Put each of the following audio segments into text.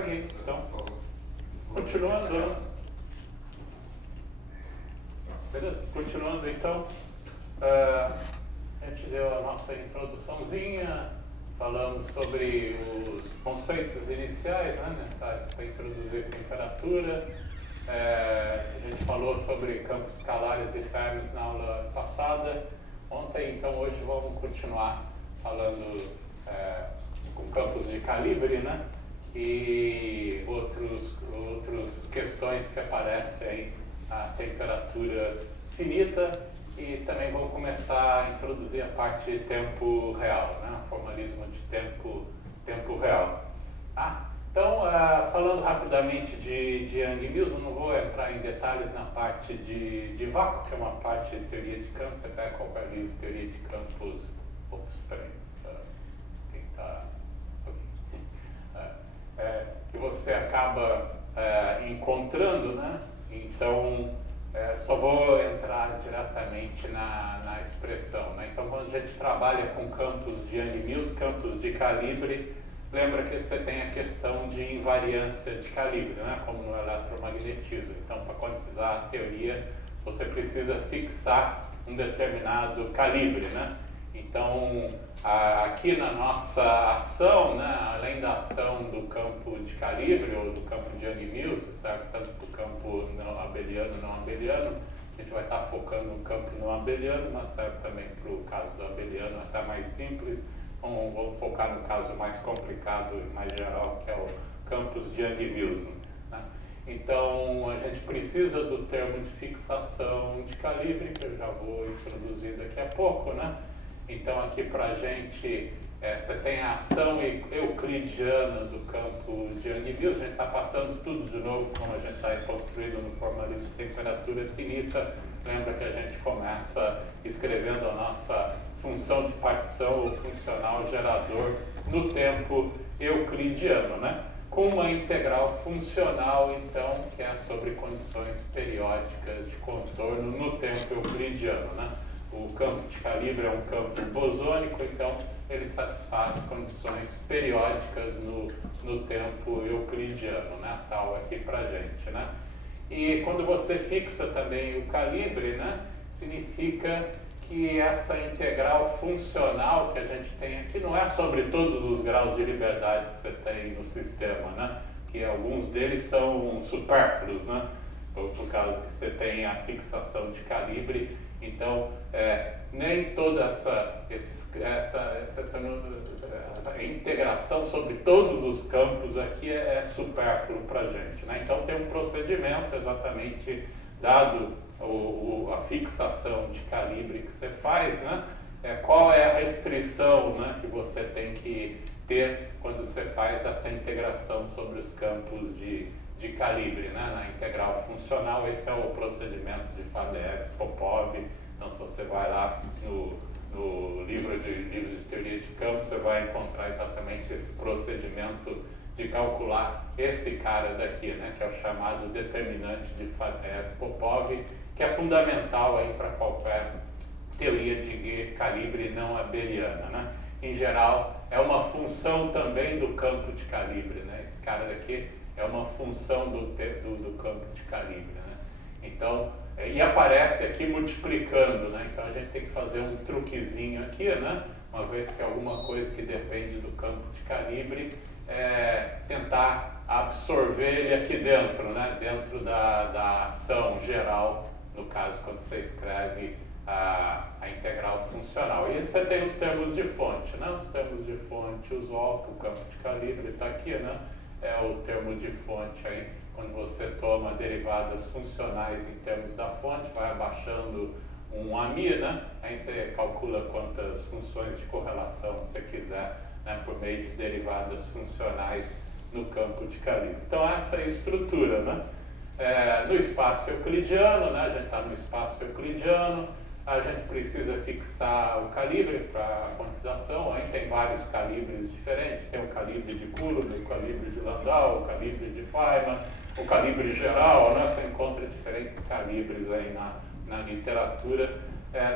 Ok, então, continuando. Beleza? Continuando então, a gente deu a nossa introduçãozinha, falamos sobre os conceitos iniciais, né, necessários para introduzir temperatura. A gente falou sobre campos escalares e fermis na aula passada. Ontem, então, hoje vamos continuar falando com campos de calibre, né? E outras questões que aparecem aí, a temperatura finita, e também vamos começar a introduzir a parte de tempo real, né? O formalismo de tempo real. Tá? Então, falando rapidamente de Young-Mills, eu não vou entrar em detalhes na parte de vácuo, que é uma parte de teoria de campos. Você pega qualquer livro de teoria de campos. Ops, peraí. Tentar. Que você acaba encontrando, né? Então, só vou entrar diretamente na expressão, né? Então, quando a gente trabalha com campos de Young-Mills, campos de calibre, lembra que você tem a questão de invariância de calibre, né? Como no eletromagnetismo. Então, para quantizar a teoria, você precisa fixar um determinado calibre, né? Então, aqui na nossa ação, né, além da ação do campo de calibre ou do campo de Young-Mills, serve tanto para o campo abeliano e não abeliano, a gente vai estar focando no campo não abeliano, mas serve também para o caso do abeliano, até mais simples. Vamos focar no caso mais complicado e mais geral, que é o campus de Young-Mills. Né? Então, a gente precisa do termo de fixação de calibre, que eu já vou introduzir daqui a pouco, né? Então, aqui para a gente, você tem a ação euclidiana do campo de Young-Mills. A gente está passando tudo de novo, como a gente está construído no formalismo de temperatura finita. Lembra que a gente começa escrevendo a nossa função de partição ou funcional gerador no tempo euclidiano, né? Com uma integral funcional, então, que é sobre condições periódicas de contorno no tempo euclidiano, né? O campo de calibre é um campo bosônico, então ele satisfaz condições periódicas no tempo euclidiano, né? Tal aqui pra gente, né? E quando você fixa também o calibre, né? Significa que essa integral funcional que a gente tem aqui não é sobre todos os graus de liberdade que você tem no sistema, né? Que alguns deles são supérfluos, né? Por causa que você tem a fixação de calibre. Então, nem toda essa integração sobre todos os campos aqui é supérfluo para a gente, né? Então, tem um procedimento exatamente dado a fixação de calibre que você faz, né? Qual é a restrição, né, que você tem que ter quando você faz essa integração sobre os campos de calibre, né? Na integral funcional. Esse é o procedimento de Fadeev, Popov. Então, se você vai lá no livros de teoria de campos, você vai encontrar exatamente esse procedimento de calcular esse cara daqui, né? Que é o chamado determinante de Fadeev, Popov, que é fundamental aí para qualquer teoria de calibre não abeliana, né? Em geral, é uma função também do campo de calibre, né? Esse cara daqui é uma função do campo de calibre, né? Então, e aparece aqui multiplicando, né? Então a gente tem que fazer um truquezinho aqui, né? Uma vez que alguma coisa que depende do campo de calibre, tentar absorver ele aqui dentro, né? Dentro da ação geral, no caso quando você escreve a integral funcional. E você tem os termos de fonte, né? Os termos de fonte, o campo de calibre está aqui, né? É o termo de fonte aí, quando você toma derivadas funcionais em termos da fonte, vai abaixando um AMI, né? Aí você calcula quantas funções de correlação você quiser, né? Por meio de derivadas funcionais no campo de calibre. Então essa é a estrutura, né? No espaço euclidiano, né? A gente está no espaço euclidiano, a gente precisa fixar o calibre para a quantização. Aí tem vários calibres diferentes, tem o calibre de Coulomb, o calibre de Landau, o calibre de Feynman, o calibre geral, né? Você encontra diferentes calibres aí na literatura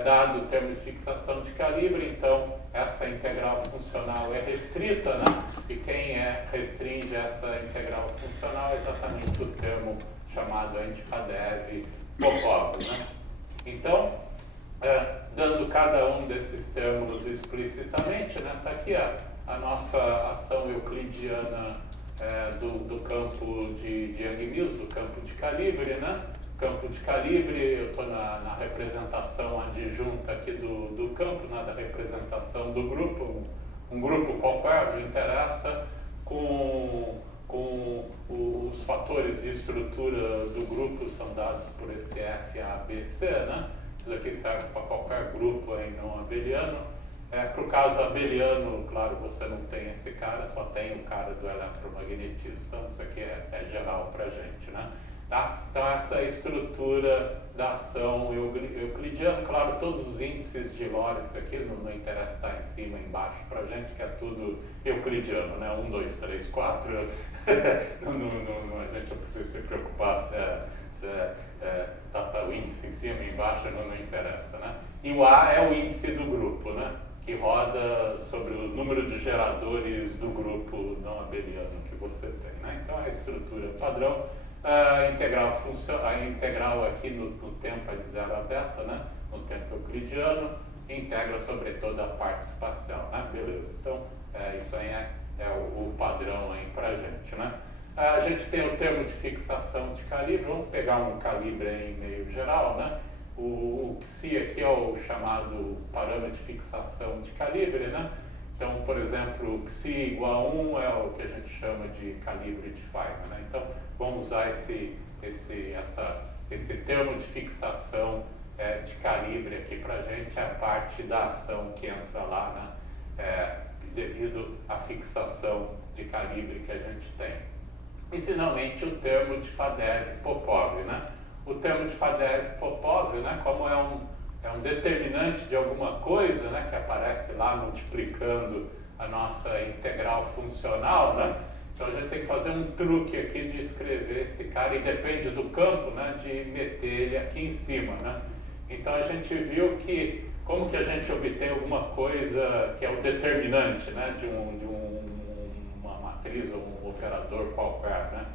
dado o termo de fixação de calibre, então essa integral funcional é restrita, né? E quem restringe essa integral funcional é exatamente o termo chamado Antipadev-Popov, né? Então, dando cada um desses termos explicitamente, né? Está aqui a nossa ação euclidiana do campo de Young-Mills, do campo de calibre, né? Campo de calibre, eu estou na representação adjunta aqui do campo, né? Da representação do grupo, um grupo qualquer, não interessa, com os fatores de estrutura do grupo são dados por esse F, A, B, C, né? Isso aqui serve para qualquer grupo aí não abeliano. Para o caso abeliano, claro, você não tem esse cara, só tem o cara do eletromagnetismo. Então, isso aqui é geral para a gente, né? Tá? Então, essa estrutura da ação euclidiana, claro, todos os índices de Lorentz aqui, não interessa estar em cima, embaixo para a gente, que é tudo euclidiano, né? 1, 2, 3, 4. A gente não precisa se preocupar se tá o índice em cima e embaixo, não interessa, né? E o A é o índice do grupo, né? Que roda sobre o número de geradores do grupo não abeliano que você tem, né? Então, a estrutura padrão. A integral aqui no tempo é de 0 a beta, né? No tempo euclidiano, integra sobre toda a parte espacial, né? Beleza, então isso aí é o padrão aí pra gente, né? A gente tem o termo de fixação de calibre, vamos pegar um calibre em meio geral, né? O Xi aqui é o chamado parâmetro de fixação de calibre, né? Então, por exemplo, Xi igual a 1 é o que a gente chama de calibre de Feynman, né? Então, vamos usar esse termo de fixação de calibre aqui para a gente, é a parte da ação que entra lá, né? Devido à fixação de calibre que a gente tem. E, finalmente, o termo de Fadeev-Popov, né? O termo de Fadeev-Popov, né? Como é um determinante de alguma coisa, né, que aparece lá multiplicando a nossa integral funcional, né? Então a gente tem que fazer um truque aqui de escrever esse cara, e depende do campo, né, de meter ele aqui em cima, né? Então a gente viu que, como que a gente obtém alguma coisa que é o determinante, né, de uma matriz ou um operador qualquer, né?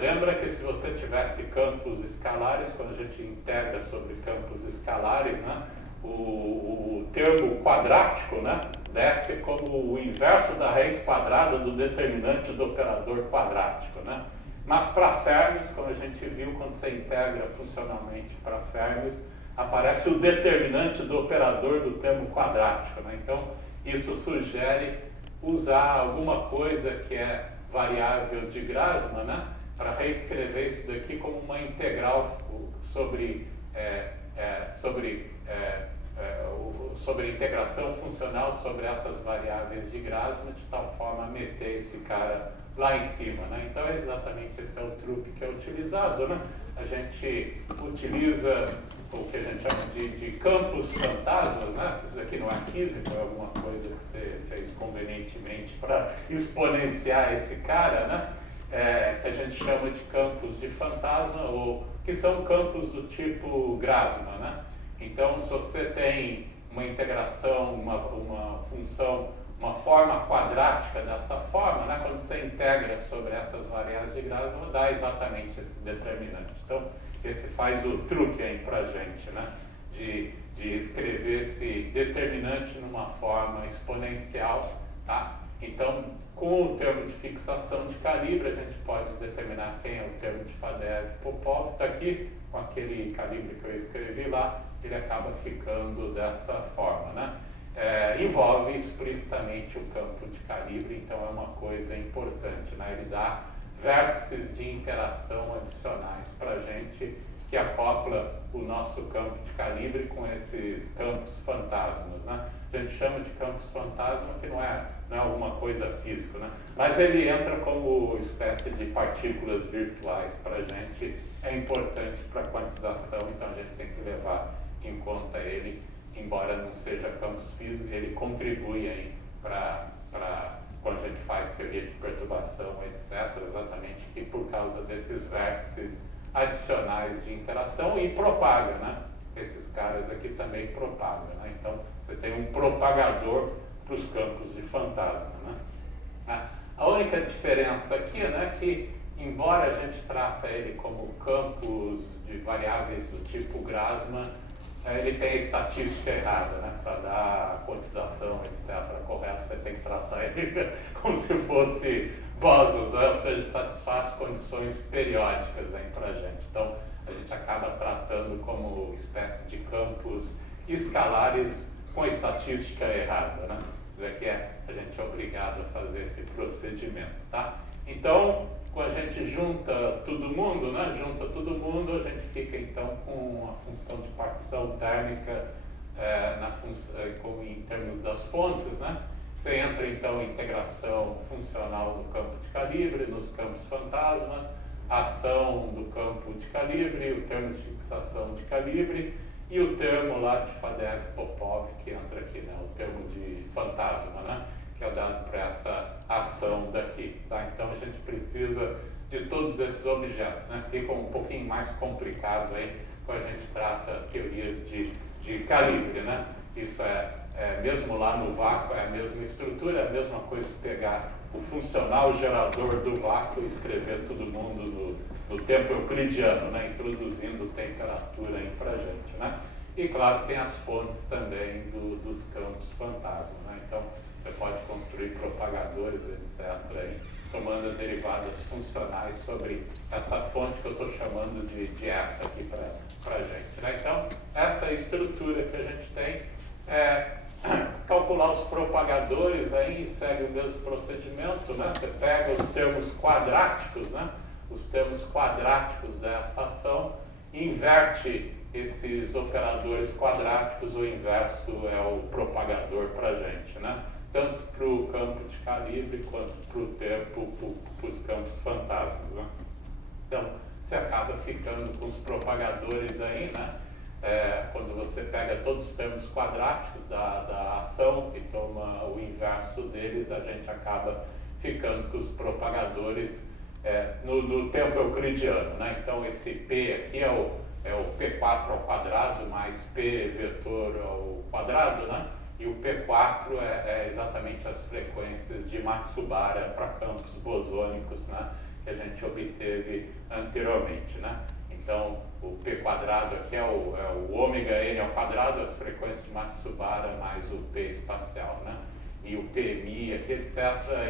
Lembra que se você tivesse campos escalares, quando a gente integra sobre campos escalares, né, o termo quadrático, né, desce como o inverso da raiz quadrada do determinante do operador quadrático, né? Mas para Fermis, como a gente viu, quando você integra funcionalmente para Fermis, aparece o determinante do operador do termo quadrático, né? Então, isso sugere usar alguma coisa que é variável de Grassmann, né, para reescrever isso daqui como uma integral sobre integração funcional sobre essas variáveis de Grassmann, de tal forma a meter esse cara lá em cima, né? Então, exatamente esse é o truque que é utilizado, né? A gente utiliza o que a gente chama de campos fantasmas, né? Isso aqui não é físico, é alguma coisa que você fez convenientemente para exponenciar esse cara, né? Que a gente chama de campos de fantasma, ou que são campos do tipo Grassmann, né? Então, se você tem uma integração, uma função, uma forma quadrática dessa forma, né? Quando você integra sobre essas variáveis de Grassmann, dá exatamente esse determinante. Então, esse faz o truque aí pra gente, né? De escrever esse determinante numa forma exponencial, tá? Então, com o termo de fixação de calibre, a gente pode determinar quem é o termo de Fadeev-Popov. Está aqui, com aquele calibre que eu escrevi lá, ele acaba ficando dessa forma, né? Envolve explicitamente o campo de calibre, então é uma coisa importante, né? Ele dá vértices de interação adicionais para a gente, que acopla o nosso campo de calibre com esses campos fantasmas, né? A gente chama de campos fantasma, que não é alguma coisa física, né? Mas ele entra como espécie de partículas virtuais para a gente, é importante para a quantização, então a gente tem que levar em conta ele, embora não seja campos físicos, ele contribui aí para quando a gente faz teoria de perturbação, etc., exatamente que por causa desses vértices adicionais de interação, e propaga, né, esses caras aqui também propagam, né? Então, você tem um propagador para os campos de fantasma, né? A única diferença aqui, né, que embora a gente trata ele como campos de variáveis do tipo Grassmann, ele tem a estatística errada, né? Para dar a quantização, etc., correta, você tem que tratar ele como se fosse Bosons, né? Ou seja, satisfaz condições periódicas para a gente. Então, a gente acaba tratando como espécie de campos escalares com a estatística errada, né? Quer dizer que a gente é obrigado a fazer esse procedimento, tá? Então, quando a gente junta todo mundo, né? A gente fica então com a função de partição térmica em termos das fontes, né? Você entra então em integração funcional no campo de calibre, nos campos fantasmas, ação do campo de calibre, o termo de fixação de calibre e o termo lá de Fadeev-Popov que entra aqui, né? O termo de fantasma, né? Que é dado para essa ação daqui, tá? Então a gente precisa de todos esses objetos, né? Fica um pouquinho mais complicado aí quando a gente trata teorias de calibre, né? Isso mesmo lá no vácuo, é a mesma estrutura, é a mesma coisa de pegar o funcional gerador do vácuo e escrever todo mundo no tempo euclidiano, né? Introduzindo temperatura aí pra gente, né? E claro, tem as fontes também dos campos fantasma, né? Então, você pode construir propagadores, etc., aí, tomando derivadas funcionais sobre essa fonte que eu estou chamando de dieta aqui para a gente, né? Então, essa estrutura que a gente tem calcular os propagadores, aí segue o mesmo procedimento, né? Você pega os termos quadráticos, né? Os termos quadráticos dessa ação, inverte esses operadores quadráticos, o inverso é o propagador para a gente, né? Tanto para o campo de calibre quanto para os campos fantasmas, né? Então, você acaba ficando com os propagadores aí, né? Quando você pega todos os termos quadráticos da ação e toma o inverso deles, a gente acaba ficando com os propagadores no tempo euclidiano, né? Então, esse P aqui é o P4 ao quadrado mais P vetor ao quadrado, né? E o P4 é exatamente as frequências de Matsubara para campos bosônicos, né? Que a gente obteve anteriormente, né? Então, o P quadrado aqui é o ômega n ao quadrado, as frequências de Matsubara mais o P espacial, né? E o PMI aqui, etc.,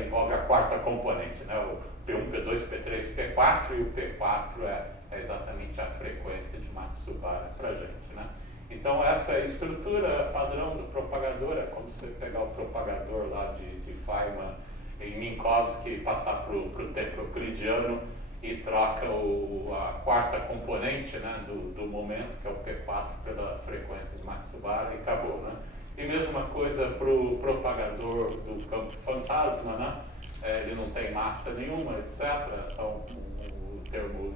envolve a quarta componente, né? O P1, P2, P3, P4, e o P4 é exatamente a frequência de Matsubara para a gente, né? Então, essa é a estrutura padrão do propagador, é como você pegar o propagador lá de Feynman em Minkowski, passar para o tempo euclidiano e troca a quarta componente, né, do momento, que é o P4, pela frequência de Matsubara e acabou, né? E mesma coisa para o propagador do campo fantasma, né? Ele não tem massa nenhuma, etc. É só o termo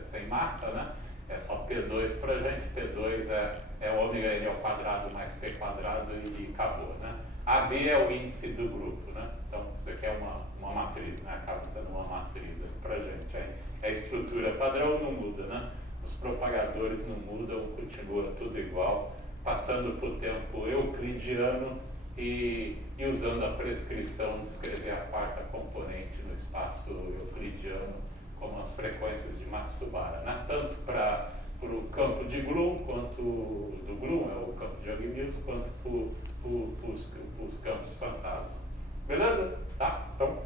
sem massa, né? É só P2 para a gente, P2 é ômega n ao quadrado mais P quadrado e acabou, né? AB é o índice do grupo, né? Então, isso aqui é uma matriz, né? Acaba sendo uma matriz para a gente. A estrutura padrão não muda, né? Os propagadores não mudam, continua tudo igual, passando para o tempo euclidiano e usando a prescrição de escrever a quarta componente no espaço euclidiano como as frequências de Matsubara, né? Tanto para o campo de Grun, quanto do Grun, é o campo de Young-Mills, quanto para os campos fantasma. Beleza? Tá? Então,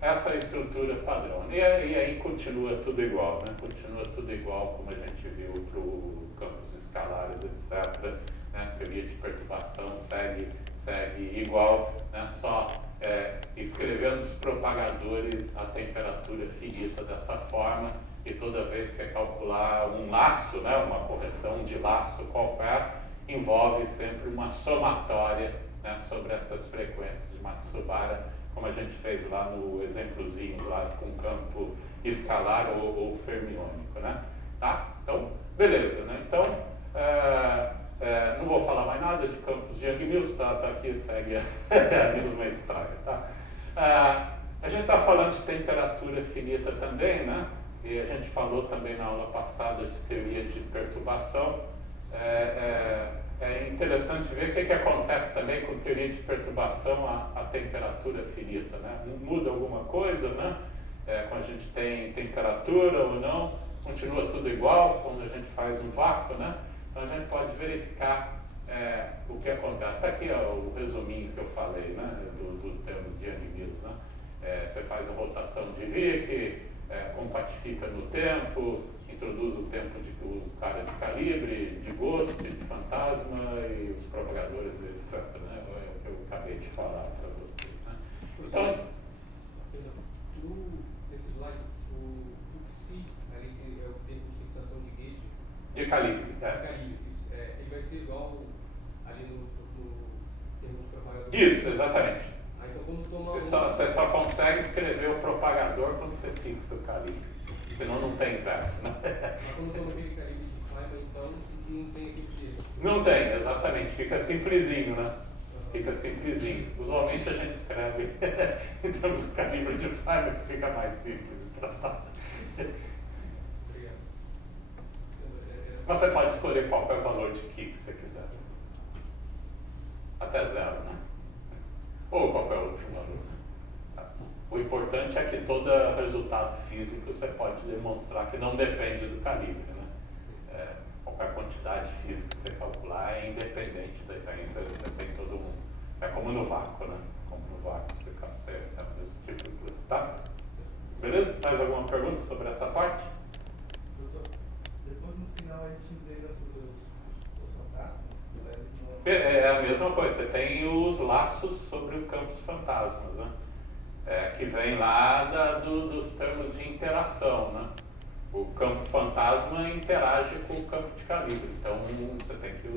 essa é a estrutura padrão. E aí continua tudo igual, né? Continua tudo igual, como a gente viu para campos escalares, etc., né? Teoria de perturbação segue igual, né? Só escrevendo os propagadores a temperatura finita dessa forma, e toda vez que você calcular um laço, né? Uma correção de laço qualquer, envolve sempre uma somatória, né? Sobre essas frequências de Matsubara, como a gente fez lá no exemplozinho lá com campo escalar ou fermiônico, né? Tá? Então, beleza, né? Então, não vou falar mais nada de campos de Young-Mills, tá aqui, segue a mesma história, tá? A gente está falando de temperatura finita também, né? E a gente falou também na aula passada de teoria de perturbação. É interessante ver o que acontece também com teoria de perturbação a temperatura finita, né? Muda alguma coisa, né? Quando a gente tem temperatura ou não, continua tudo igual quando a gente faz um vácuo, né? Então a gente pode verificar o que acontece. Está aqui o resuminho que eu falei, né? Do termos de Yang-Mills, né? Você faz a rotação de Wick, compactifica no tempo, introduz o tempo o cara de calibre, de ghost, de fantasma e os propagadores, etc. Né? É o que eu acabei de falar para vocês. Né? Então, nesse slide, o XI, ali que é o tempo de fixação de gauge. De calibre. De calibre, isso. Ele vai ser igual ali no termo de propagador. Isso, exatamente. Então, quando toma você só consegue escrever o propagador quando você fixa o calibre. Senão não tem inverso, né? Mas quando toma aquele calibre de Feynman, então não tem aquele que... Não tem, exatamente. Fica simplesinho, né? Fica simplesinho. Usualmente a gente escreve em termos de calibre de Feynman, que fica mais simples de tratar. Obrigado. Mas você pode escolher qual é o valor de Ki que você quiser. Até 0, né? Ou qualquer outro valor. Tá. O importante é que todo resultado físico você pode demonstrar que não depende do calibre, né? Qualquer quantidade física que você calcular é independente da ciência, você tem todo um... É como no vácuo, né? Como no vácuo você é o mesmo tipo de coisa, tá? Beleza? Mais alguma pergunta sobre essa parte? Professor, depois no final a gente integra sobre os fantasmas. É a mesma coisa, você tem os laços sobre o campo dos fantasmas, né? Que vem lá dos termos de interação, né? O campo fantasma interage com o campo de calibre, então você tem que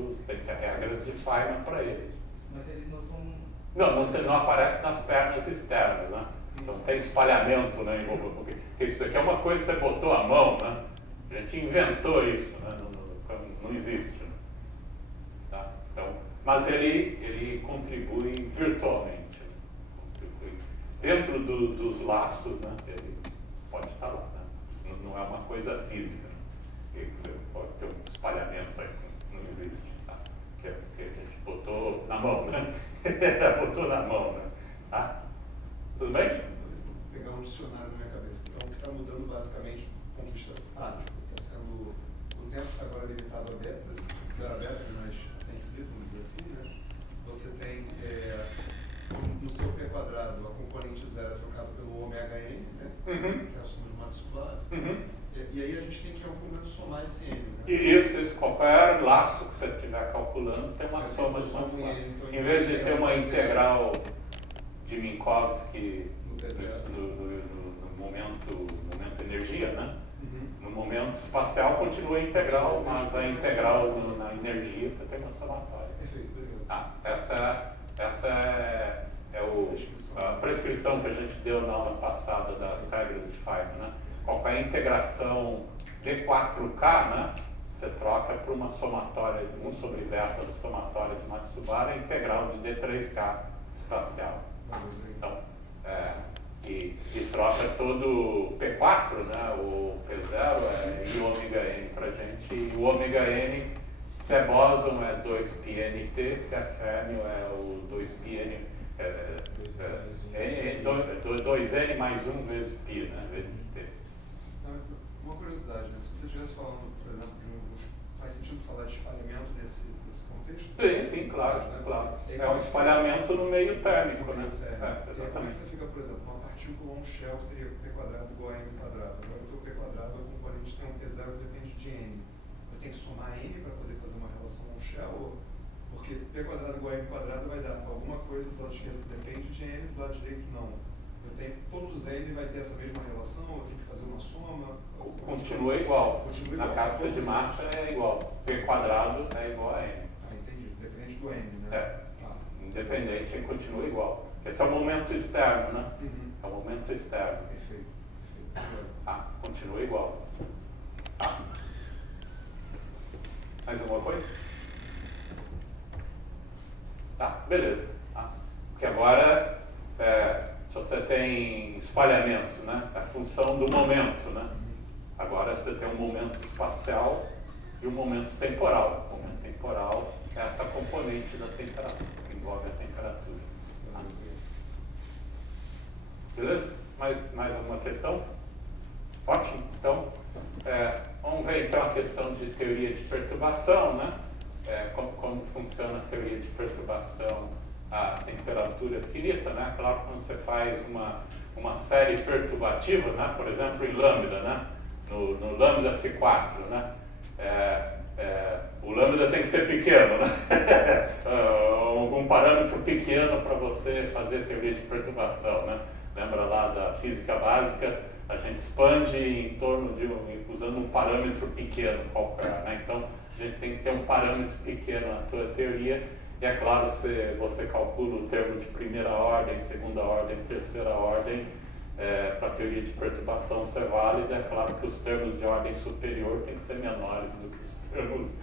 ter regras de Feynman para ele. Mas eles não são... Não aparece nas pernas externas, né? Você não tem espalhamento, né? Porque isso daqui é uma coisa que você botou a mão, né? A gente inventou isso, né? Não existe. Né? Tá? Então, mas ele contribui virtualmente. Dentro dos laços, né, ele pode estar lá, né? Não é uma coisa física, né? Você pode ter um espalhamento aí que não existe, tá? Que a gente botou na mão, né? Botou na mão, né? Tá? Tudo bem? Vou pegar um dicionário na minha cabeça. Então, o que está mudando basicamente, do ponto de vista prático, está sendo o tempo que agora é limitado a beta, 0 a beta, mas tem infinito, vamos dizer assim, né? Você tem no seu P quadrado, a componente 0 é trocada pelo ômega n, né? Que é a soma de maxilar. E aí a gente tem que, em algum momento, somar esse n, né? Isso. Qualquer laço que você estiver calculando tem uma soma de maxilar. Em vez de ter uma integral de Minkowski no momento energia, né? No momento espacial continua a integral, mas a integral na energia você tem uma somatória. Perfeito, obrigado. Ah, essa é a prescrição que a gente deu na aula passada das regras de Feynman, né? Qualquer integração D4K, né? Você troca para uma somatória, 1 sobre beta da somatória de Matsubara, integral de D3K espacial. Então, e troca todo o P4, né? O P0 é I ômega N para gente, e o ômega N, se é bóson é 2πNT, se é férmio é o 2πN, 2N mais 1 vezes π, né? Vezes T. Uma curiosidade, né? Se você estivesse falando, por exemplo, faz sentido falar de espalhamento nesse contexto? Sim, claro, né? claro. É um espalhamento no meio térmico, né? Exatamente. Como é que Exatamente. você fica, por exemplo, uma partícula ou um shell que teria P quadrado igual a M quadrado. Agora o teu P quadrado, a componente tem um P0 que depende de N. Eu tenho que somar N para poder fazer uma relação com um shell? Porque P quadrado igual a M quadrado vai dar alguma coisa do lado esquerdo que depende de N, do lado direito não. Eu tenho todos os N vai ter essa mesma relação, eu tenho que fazer uma soma. Continua igual. Continua Na igual. casca de massa é igual. P quadrado é igual a N. Entendi. Independente do N, né? Independente, ele continua igual. Esse é o momento externo, né? É o momento externo. Perfeito. Continua igual. Mais alguma coisa? Tá? Beleza. Porque agora, se você tem espalhamentos, né? É a função do momento, né? Agora você tem um momento espacial E o momento temporal. O momento temporal é essa componente da temperatura, que envolve a temperatura. Tá? Beleza? Mais alguma questão? Ótimo. Então, vamos ver então a questão de teoria de perturbação, né? Como funciona a teoria de perturbação a temperatura finita, né? Claro, quando você faz uma série perturbativa, né? Por exemplo, em lambda, né? No lambda Φ4, né? O lambda tem que ser pequeno, né? Um parâmetro pequeno para você fazer teoria de perturbação, né? Lembra lá da física básica? A gente expande em torno usando um parâmetro pequeno qualquer, né? Então, a gente tem que ter um parâmetro pequeno na tua teoria. E é claro, você calcula o termo de primeira ordem, segunda ordem, terceira ordem, para a teoria de perturbação ser válida. É claro que os termos de ordem superior têm que ser menores do que os termos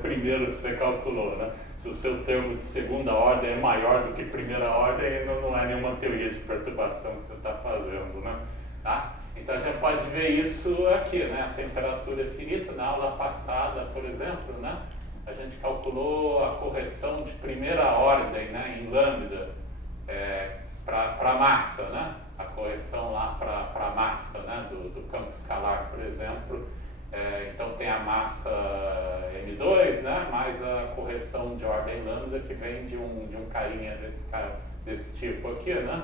primeiros que você calculou, né? Se o seu termo de segunda ordem é maior do que primeira ordem, não é nenhuma teoria de perturbação que você está fazendo, né? Tá? Então a gente pode ver isso aqui, né? A temperatura finita. Na aula passada, por exemplo, né? A gente calculou a correção de primeira ordem, né? Em lambda para a massa, né? A correção lá para a massa, né? Do campo escalar, por exemplo. Então tem a massa M2, né? Mais a correção de ordem lambda que vem de um carinha desse tipo aqui, né?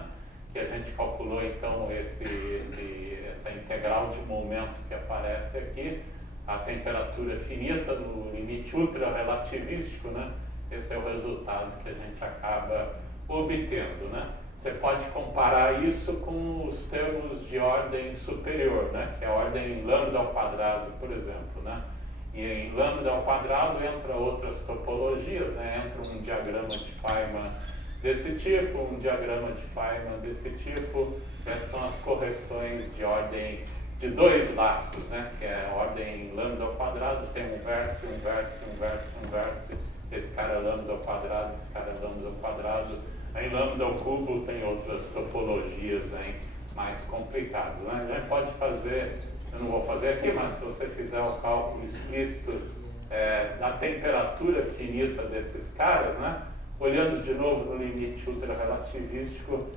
Que a gente calculou então essa integral de momento que aparece aqui, a temperatura finita no limite ultra-relativístico, né? Esse é o resultado que a gente acaba obtendo, né? Você pode comparar isso com os termos de ordem superior, né? Que é a ordem lambda ao quadrado, por exemplo, né? E em lambda ao quadrado entra outras topologias, né? Entra um diagrama de Feynman desse tipo, um diagrama de Feynman desse tipo. Essas são as correções de ordem de dois laços, né? Que é a ordem lambda ao quadrado, tem um vértice, um vértice, um vértice, um vértice. Esse cara é lambda ao quadrado, esse cara é lambda ao quadrado. Em lambda ao cubo tem outras topologias mais complicadas, né? A gente pode fazer, eu não vou fazer aqui, mas se você fizer o cálculo explícito da temperatura finita desses caras, né? Olhando de novo no limite ultra-relativístico,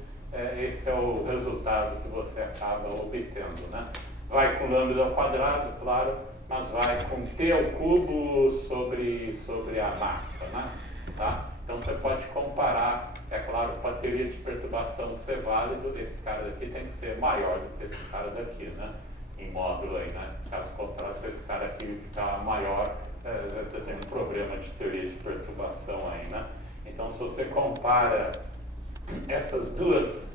esse é o resultado que você acaba obtendo, né? Vai com lambda ao quadrado, claro, mas vai com t ao cubo sobre a massa, né? Tá? Então você pode comparar, é claro, para a teoria de perturbação ser válido, esse cara daqui tem que ser maior do que esse cara daqui, né? Em módulo aí, né? Caso contrário, se esse cara aqui ficar maior, você tem um problema de teoria de perturbação aí, né? Então, se você compara essas duas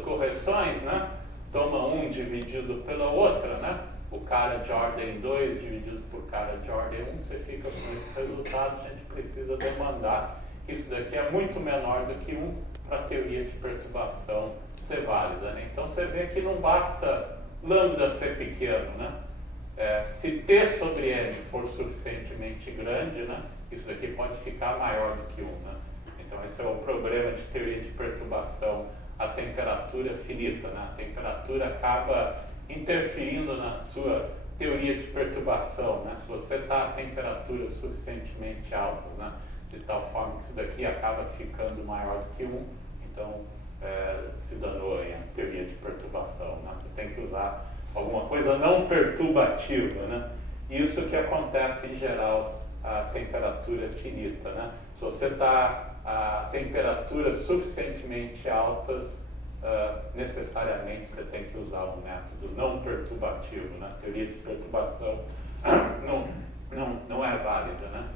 correções, né? Toma um dividido pela outra, né? O cara de ordem 2 dividido por cara de ordem 1, você fica com esse resultado. A gente precisa demandar que isso daqui é muito menor do que 1 para a teoria de perturbação ser válida, né? Então, você vê que não basta lambda ser pequeno, né? Se t sobre n for suficientemente grande, né? Isso daqui pode ficar maior do que 1, né? Então, esse é o problema de teoria de perturbação a temperatura finita, né? A temperatura acaba interferindo na sua teoria de perturbação, né? Se você está a temperaturas suficientemente altas, né? De tal forma que isso daqui acaba ficando maior do que 1, então se danou aí a teoria de perturbação, né? Você tem que usar alguma coisa não perturbativa, né? Isso que acontece em geral a temperatura finita, né? Se você está a temperaturas suficientemente altas, necessariamente você tem que usar um método não perturbativo, né? A teoria de perturbação não é válida, né?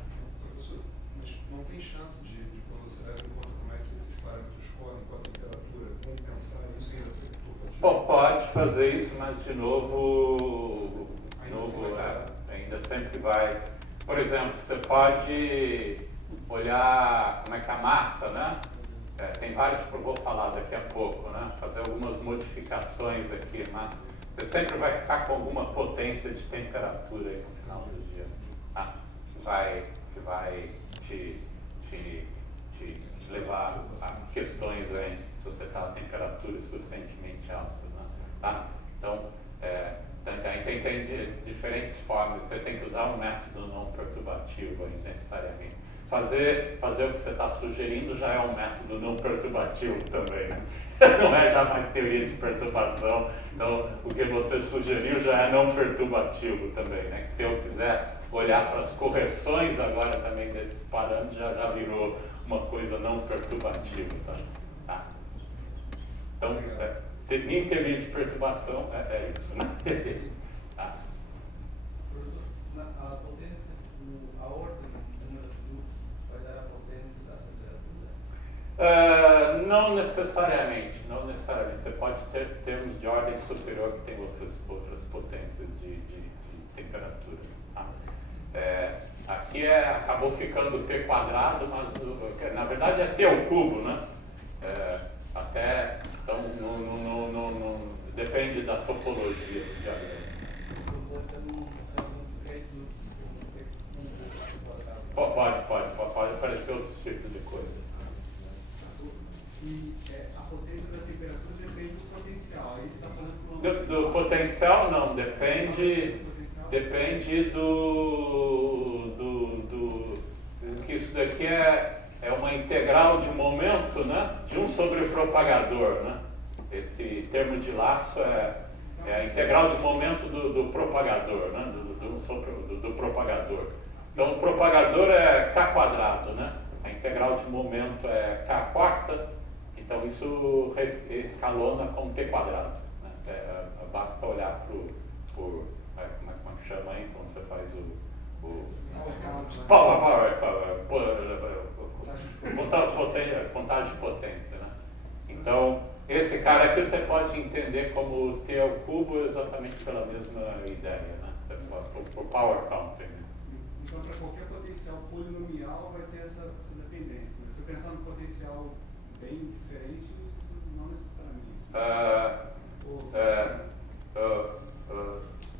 Professor, mas não tem chance de quando você leva em conta como é que esses parâmetros correm com a temperatura, compensar isso e ainda ser perturbativo? Bom, pode fazer isso, mas de novo ainda sempre vai. Por exemplo, você pode olhar como é que a massa, né? Tem vários que eu vou falar daqui a pouco, né? Fazer algumas modificações aqui, mas você sempre vai ficar com alguma potência de temperatura aí no final do dia, tá? Que vai te levar a questões aí, se você está a temperaturas suficientemente altas, né? Tá? Então, tem diferentes formas. Você tem que usar um método não perturbativo aí, necessariamente. Fazer o que você está sugerindo já é um método não perturbativo também, né? Não é já mais teoria de perturbação. Então, o que você sugeriu já é não perturbativo também, né? Que se eu quiser olhar para as correções agora também desses parâmetros, já virou uma coisa não perturbativa. Tá? Então, em teoria de perturbação, é isso, né? Tá. A potência, a ordem do número de grupos vai dar a potência da temperatura? Não necessariamente. Você pode ter termos de ordem superior que tem outras potências de temperatura. Tá? Aqui acabou ficando T quadrado, mas na verdade é T ao cubo, né? Então, depende da topologia do diagrama. Pode aparecer outros tipos de coisa. E a potência da temperatura depende do potencial. Aí você está falando Do potencial não, depende do que isso daqui é uma integral de momento, né, de 1 sobre o propagador, né? Esse termo de laço é a integral de momento do propagador, né? Do propagador. Então o propagador é k quadrado, né? A integral de momento é k quarta, então isso escalona como t quadrado, né? Basta olhar para como é que chama aí, quando você faz contagem de potência, né? Então, esse cara aqui você pode entender como T ao cubo exatamente pela mesma ideia, né? Por power counting. Então, para qualquer potencial polinomial vai ter essa dependência. Né? Se eu pensar no potencial bem diferente, isso não necessariamente.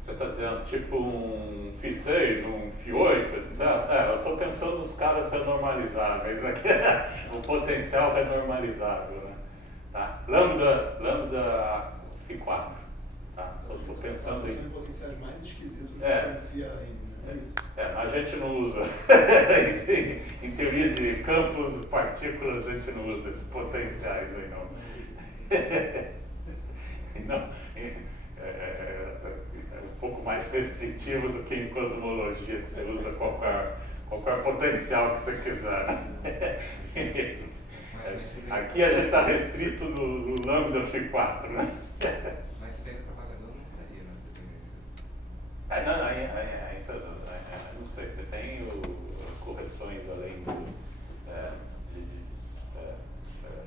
Você está dizendo tipo um Φ6, um Φ8, etc. Eu estou pensando nos caras renormalizáveis aqui, o potencial renormalizável, né? Tá? Lambda Φ4. Tá? Estou pensando em potenciais mais esquisitos do que confia em. A gente não usa. Em teoria de campos, partículas, a gente não usa esses potenciais aí, não. Não. É um pouco mais restritivo do que em cosmologia, que você usa qualquer potencial que você quiser. Aqui a gente está restrito no lambda Φ4, né? Mas se pega propagador, não estaria na dependência. Não sei, você tem correções além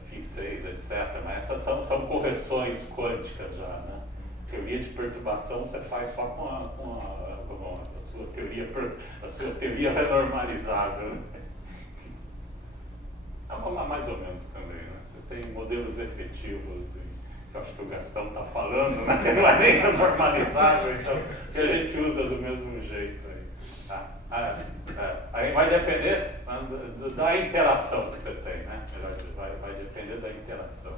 de Φ6, etc. Mas essas são correções quânticas já, né? Teoria de perturbação você faz só com a sua teoria renormalizável, né? Mais ou menos também, né? Você tem modelos efetivos, que eu acho que o Gastão está falando, né? Que não é nem renormalizável, então que a gente usa do mesmo jeito aí. Tá? Aí vai depender da interação que você tem, né? Vai depender da interação.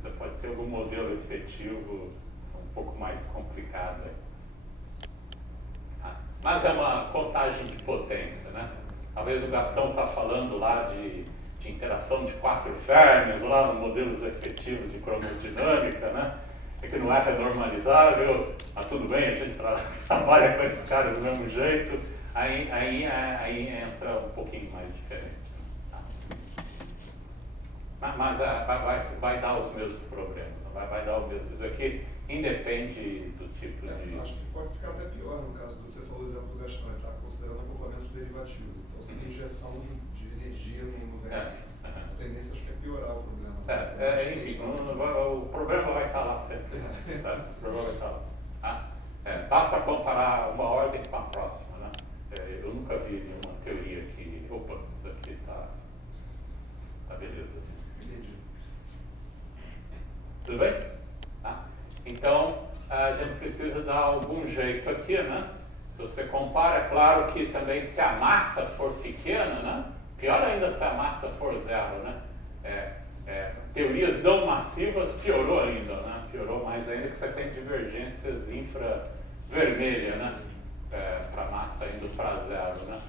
Você pode ter algum modelo efetivo um pouco mais complicado aí. Mas é uma contagem de potência, né? Talvez o Gastão está falando lá de interação de 4 Fermis, lá nos modelos efetivos de cromodinâmica, né? Que não é renormalizável, mas tudo bem, a gente trabalha com esses caras do mesmo jeito, aí entra um pouquinho mais diferente. Tá? Mas vai dar os mesmos problemas, vai dar o mesmo. Isso aqui independe do tipo de... Acho que pode ficar até pior no caso do você falou o exemplo do Gastão, ele está considerando acoplamentos derivativos. Então você tem injeção de energia no vértice. A tendência acho que é piorar o problema. Enfim, o problema vai estar lá sempre. Tá? O problema vai estar lá. Basta comparar uma ordem com a próxima, né? Eu nunca vi nenhuma teoria que... Opa, isso aqui está beleza. Entendi. Tudo bem? Tá? Então, a gente precisa dar algum jeito aqui, né? Se você compara, é claro que também se a massa for pequena, né? Pior ainda se a massa for zero, né? Teorias não massivas piorou ainda, né? Piorou mais ainda que você tem divergências infraverticais vermelha, né? Para massa indo para zero, né?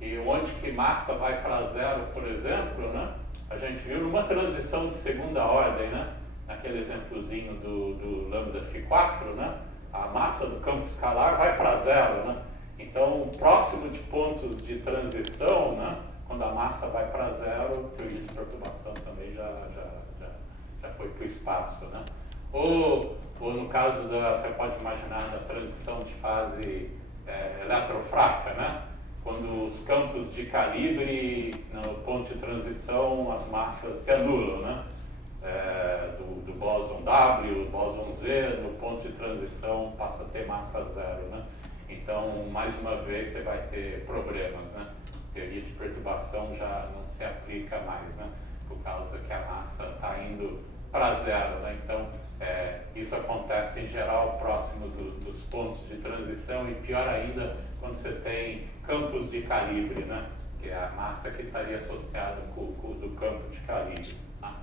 E onde que massa vai para zero, por exemplo, né? A gente viu numa transição de segunda ordem, né? Naquele exemplozinho do lambda φ4, né? A massa do campo escalar vai para zero, né? Então, próximo de pontos de transição, né? Quando a massa vai para zero, a teoria de perturbação também já foi para o espaço, né? Ou no caso você pode imaginar da transição de fase eletrofraca, né? Quando os campos de calibre no ponto de transição, as massas se anulam, né? Do bóson W, bóson Z, no ponto de transição passa a ter massa zero, né? Então, mais uma vez, você vai ter problemas, né? A teoria de perturbação já não se aplica mais, né? Por causa que a massa está indo para zero, né? Então, isso acontece em geral próximo dos pontos de transição e pior ainda quando você tem campos de calibre, né? Que é a massa que estaria associada com do campo de calibre. Tá?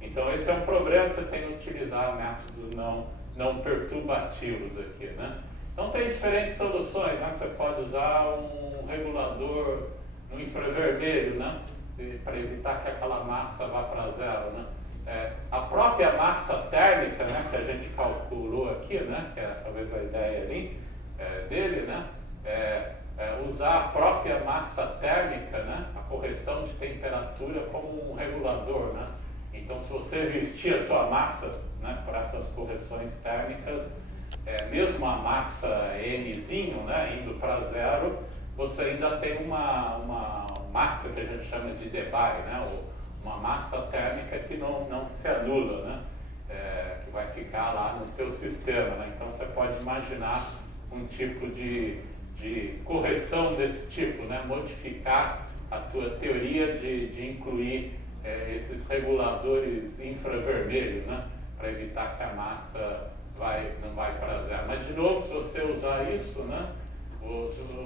Então, esse é um problema, você tem que utilizar métodos não perturbativos aqui, né? Então, tem diferentes soluções, né? Você pode usar um regulador no infravermelho, né? Para evitar que aquela massa vá para zero, né? A própria massa térmica, né, que a gente calculou aqui, né, que é talvez a ideia ali dele, né, usar a própria massa térmica, né, a correção de temperatura como um regulador, né. Então, se você vestir a tua massa, né, por essas correções térmicas, mesmo a massa Mzinho, né, indo para zero, você ainda tem uma massa que a gente chama de Debye, né, uma massa térmica que não se anula, né? Que vai ficar lá no teu sistema, né? Então você pode imaginar um tipo de correção desse tipo, né? Modificar a tua teoria de incluir esses reguladores infravermelhos, né? Para evitar que a massa não vai para zero. Mas de novo, se você usar isso, né?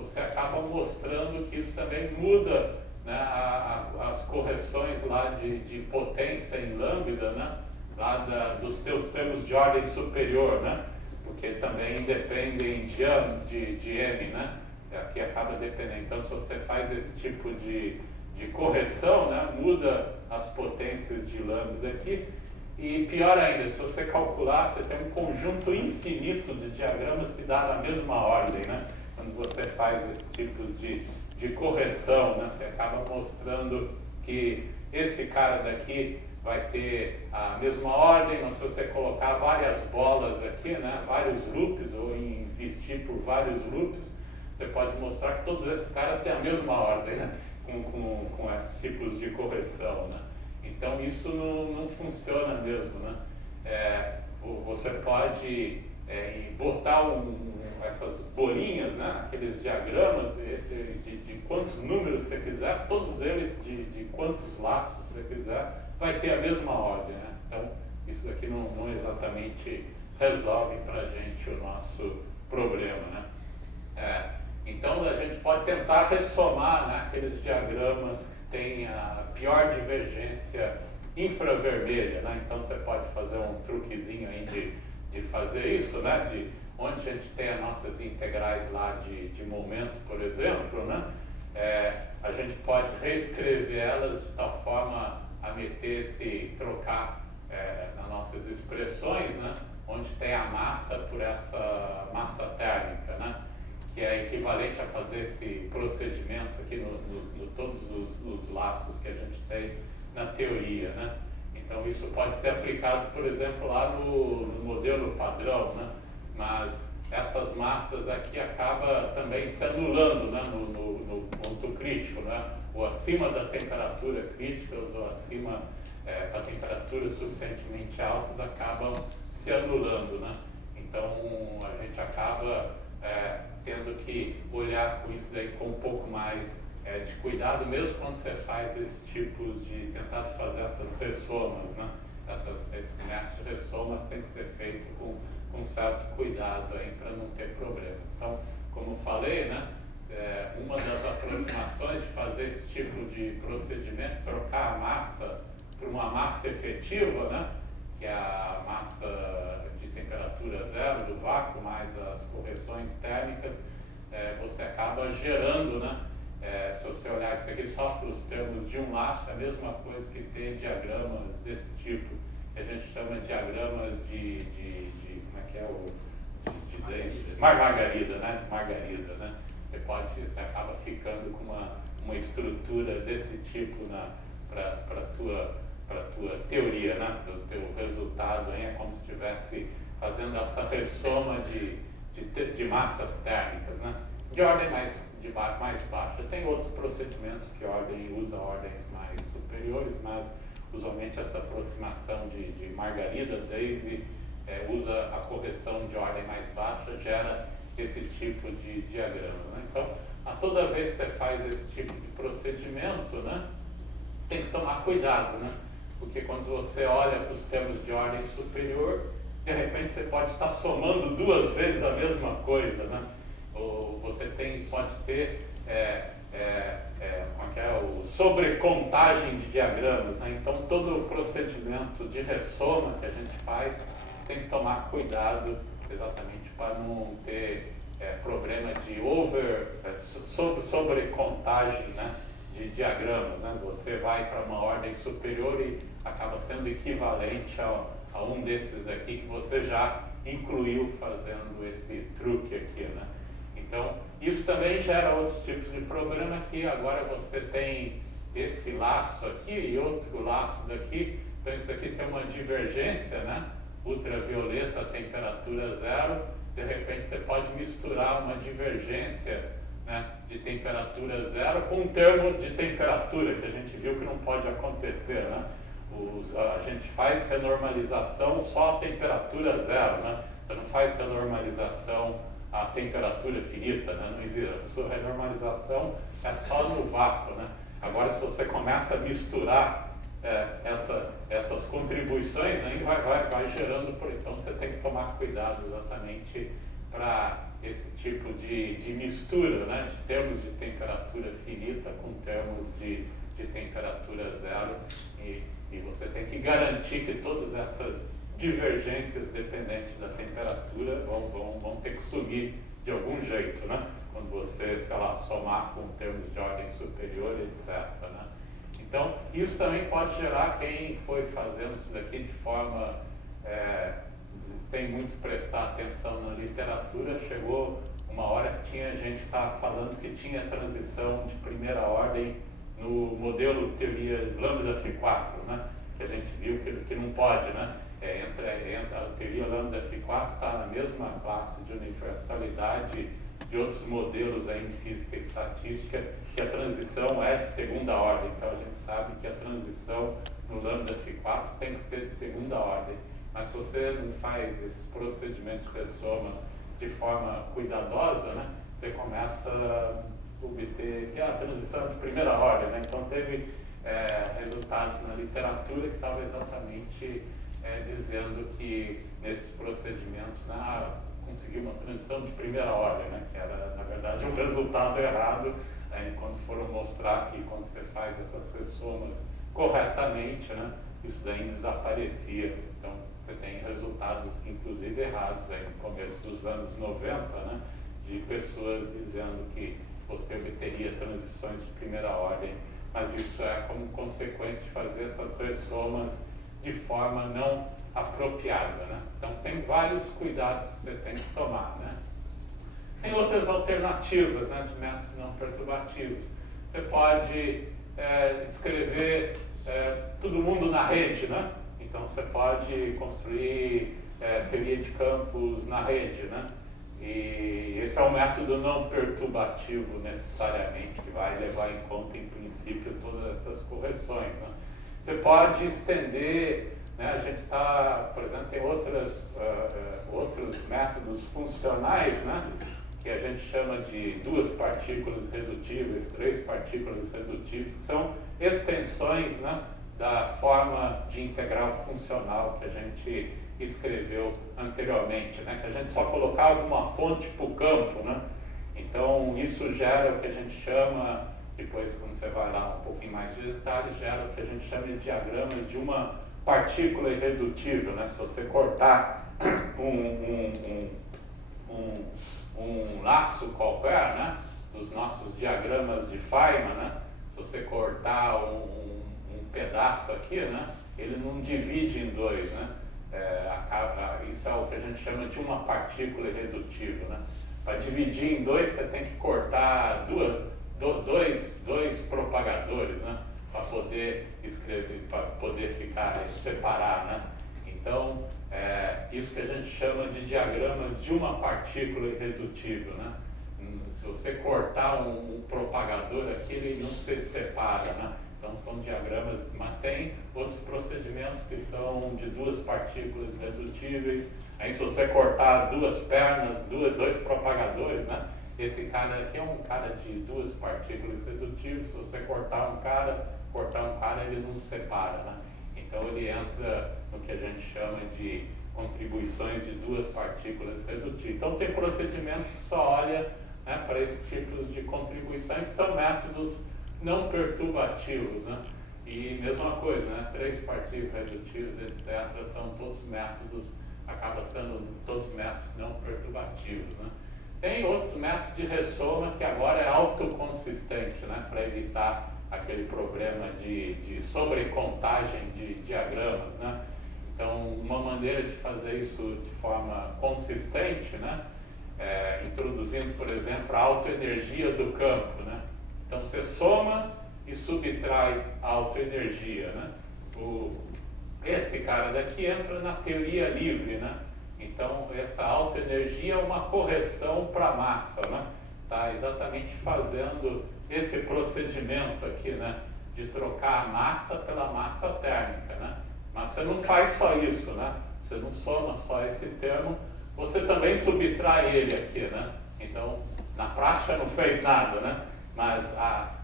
Você acaba mostrando que isso também muda, né, as correções lá de potência em lambda, né, lá dos teus termos de ordem superior, né, porque também dependem de M, né, aqui acaba dependendo. Então, se você faz esse tipo de correção, né, muda as potências de lambda aqui. E pior ainda, se você calcular, você tem um conjunto infinito de diagramas que dá na mesma ordem, né, quando você faz esse tipo de correção, né? Você acaba mostrando que esse cara daqui vai ter a mesma ordem, mas se você colocar várias bolas aqui, né? Vários loops, ou investir por vários loops, você pode mostrar que todos esses caras têm a mesma ordem, né? Com esses tipos de correção, né? Então isso não funciona mesmo, né? Você pode botar essas bolinhas, né, aqueles diagramas, de quantos números você quiser, todos eles de quantos laços você quiser, vai ter a mesma ordem, né? Então, isso aqui não exatamente resolve para a gente o nosso problema, né? Então, a gente pode tentar ressomar, né, aqueles diagramas que têm a pior divergência infravermelha, né? Então, você pode fazer um truquezinho aí de fazer isso, né? Onde a gente tem as nossas integrais lá de momento, por exemplo, né? A gente pode reescrever elas de tal forma a trocar nas nossas expressões, né? Onde tem a massa por essa massa térmica, né? Que é equivalente a fazer esse procedimento aqui no todos os laços que a gente tem na teoria, né? Então isso pode ser aplicado, por exemplo, lá no modelo padrão, né? Mas essas massas aqui acabam também se anulando, né, no ponto crítico, né, ou acima da temperatura crítica, ou acima para temperaturas suficientemente altas, acabam se anulando, né. Então a gente acaba tendo que olhar com isso daí com um pouco mais de cuidado, mesmo quando você faz esses tipos tentar fazer essas ressomas, né. Esses métodos de ressomas tem que ser feito com certo cuidado aí para não ter problemas. Então, como eu falei, né, uma das aproximações de fazer esse tipo de procedimento, trocar a massa por uma massa efetiva, né, que é a massa de temperatura zero do vácuo, mais as correções térmicas, você acaba gerando, né? Se você olhar isso aqui só para os termos de um laço, é a mesma coisa que ter diagramas desse tipo, que a gente chama de diagramas como é que é de margarida, né? Margarida, né? Você acaba ficando com uma estrutura desse tipo para a tua teoria, né? Para o teu resultado, hein? É como se estivesse fazendo essa ressoma de massas térmicas, né? De ordem mais baixa. Tem outros procedimentos que usa ordens mais superiores, mas usualmente essa aproximação de Margarida, Daisy, usa a correção de ordem mais baixa, gera esse tipo de diagrama, né? Então, toda vez que você faz esse tipo de procedimento, né, tem que tomar cuidado, né? Porque quando você olha para os termos de ordem superior, de repente você pode estar somando 2 vezes a mesma coisa, né? Ou você pode ter o sobrecontagem de diagramas, né? Então todo o procedimento de ressoma que a gente faz tem que tomar cuidado exatamente para não ter problema de sobrecontagem, né, de diagramas, né? Você vai para uma ordem superior e acaba sendo equivalente a um desses daqui que você já incluiu fazendo esse truque aqui, né? Então, isso também gera outros tipos de problema, que agora você tem esse laço aqui e outro laço daqui. Então, isso aqui tem uma divergência, né? Ultravioleta a temperatura zero. De repente, você pode misturar uma divergência, né, de temperatura zero com um termo de temperatura, que a gente viu que não pode acontecer, né? A gente faz renormalização só a temperatura zero, né? Você não faz renormalização a temperatura finita, né? Não existe. A sua renormalização é só no vácuo, né? Agora, se você começa a misturar essas contribuições, aí vai gerando. Então, você tem que tomar cuidado exatamente para esse tipo de mistura, né? De termos de temperatura finita com termos de temperatura zero, e você tem que garantir que todas essas divergências dependentes da temperatura vão ter que sumir de algum jeito, né? Quando você, sei lá, somar com termos de ordem superior, etc., né? Então, isso também pode gerar, quem foi fazendo isso daqui de forma sem muito prestar atenção na literatura, chegou uma hora que tinha gente que estava falando que tinha transição de primeira ordem no modelo teoria lambda Φ4, né? Que a gente viu que não pode, né? Entra a teoria lambda Φ4 está na mesma classe de universalidade de outros modelos aí em física e estatística, que a transição é de segunda ordem. Então a gente sabe que a transição no lambda Φ4 tem que ser de segunda ordem. Mas se você não faz esse procedimento de ressoma de forma cuidadosa, né, você começa a obter que a transição é de primeira ordem, né? Então teve resultados na literatura que estavam exatamente dizendo que nesses procedimentos, né, conseguiu uma transição de primeira ordem, né, que era, na verdade, um resultado errado, quando foram mostrar que quando você faz essas ressomas corretamente, né, isso daí desaparecia. Então, você tem resultados, inclusive, errados aí no começo dos anos 90, né, de pessoas dizendo que você obteria transições de primeira ordem, mas isso é como consequência de fazer essas ressomas de forma não apropriada, né? Então tem vários cuidados que você tem que tomar, né? Tem outras alternativas, né, de métodos não perturbativos. Você pode escrever todo mundo na rede, né? Então você pode construir teoria de campos na rede, né? E esse é um método não perturbativo necessariamente, que vai levar em conta, em princípio, todas essas correções, né? Você pode estender, né? A gente está, por exemplo, tem outros métodos funcionais, né? Que a gente chama de 2 partículas redutíveis, 3 partículas redutíveis, que são extensões, né, da forma de integral funcional que a gente escreveu anteriormente, né? Que a gente só colocava uma fonte para o campo, né? Então isso gera o que a gente chama, depois quando você vai lá um pouquinho mais de detalhes, gera o que a gente chama de diagramas de uma partícula irredutível, né? Se você cortar um laço qualquer, né? Dos nossos diagramas de Feynman, né? Se você cortar um pedaço aqui, né? Ele não divide em dois, né? Isso é o que a gente chama de uma partícula irredutível, né? Para dividir em dois, você tem que cortar dois propagadores, né? Para poder escrever, para poder separar, né? Então, isso que a gente chama de diagramas de uma partícula irredutível, né? Se você cortar um propagador aqui, ele não se separa, né? Então são diagramas, mas tem outros procedimentos que são de duas partículas irredutíveis. Aí se você cortar duas pernas, dois propagadores, né? Esse cara aqui é um cara de duas partículas irredutíveis. Se você cortar um cara, ele não separa, né? Então ele entra no que a gente chama de contribuições de duas partículas irredutíveis. Então tem procedimento que só olha, né, para esses tipos de contribuições, são métodos não perturbativos, né? E mesma coisa, né? 3 partículas irredutíveis, etc., são todos métodos, acaba sendo todos métodos não perturbativos, né? Tem outros métodos de ressoma que agora é autoconsistente, né? Para evitar aquele problema de sobrecontagem de diagramas, né? Então, uma maneira de fazer isso de forma consistente, né? Introduzindo, por exemplo, a autoenergia do campo, né? Então, você soma e subtrai a autoenergia, né? Esse cara daqui entra na teoria livre, né? Então, essa autoenergia é uma correção para a massa, né? Está exatamente fazendo esse procedimento aqui, né? De trocar a massa pela massa térmica, né? Mas você não faz só isso, né? Você não soma só esse termo, você também subtrai ele aqui, né? Então, na prática não fez nada, né? Mas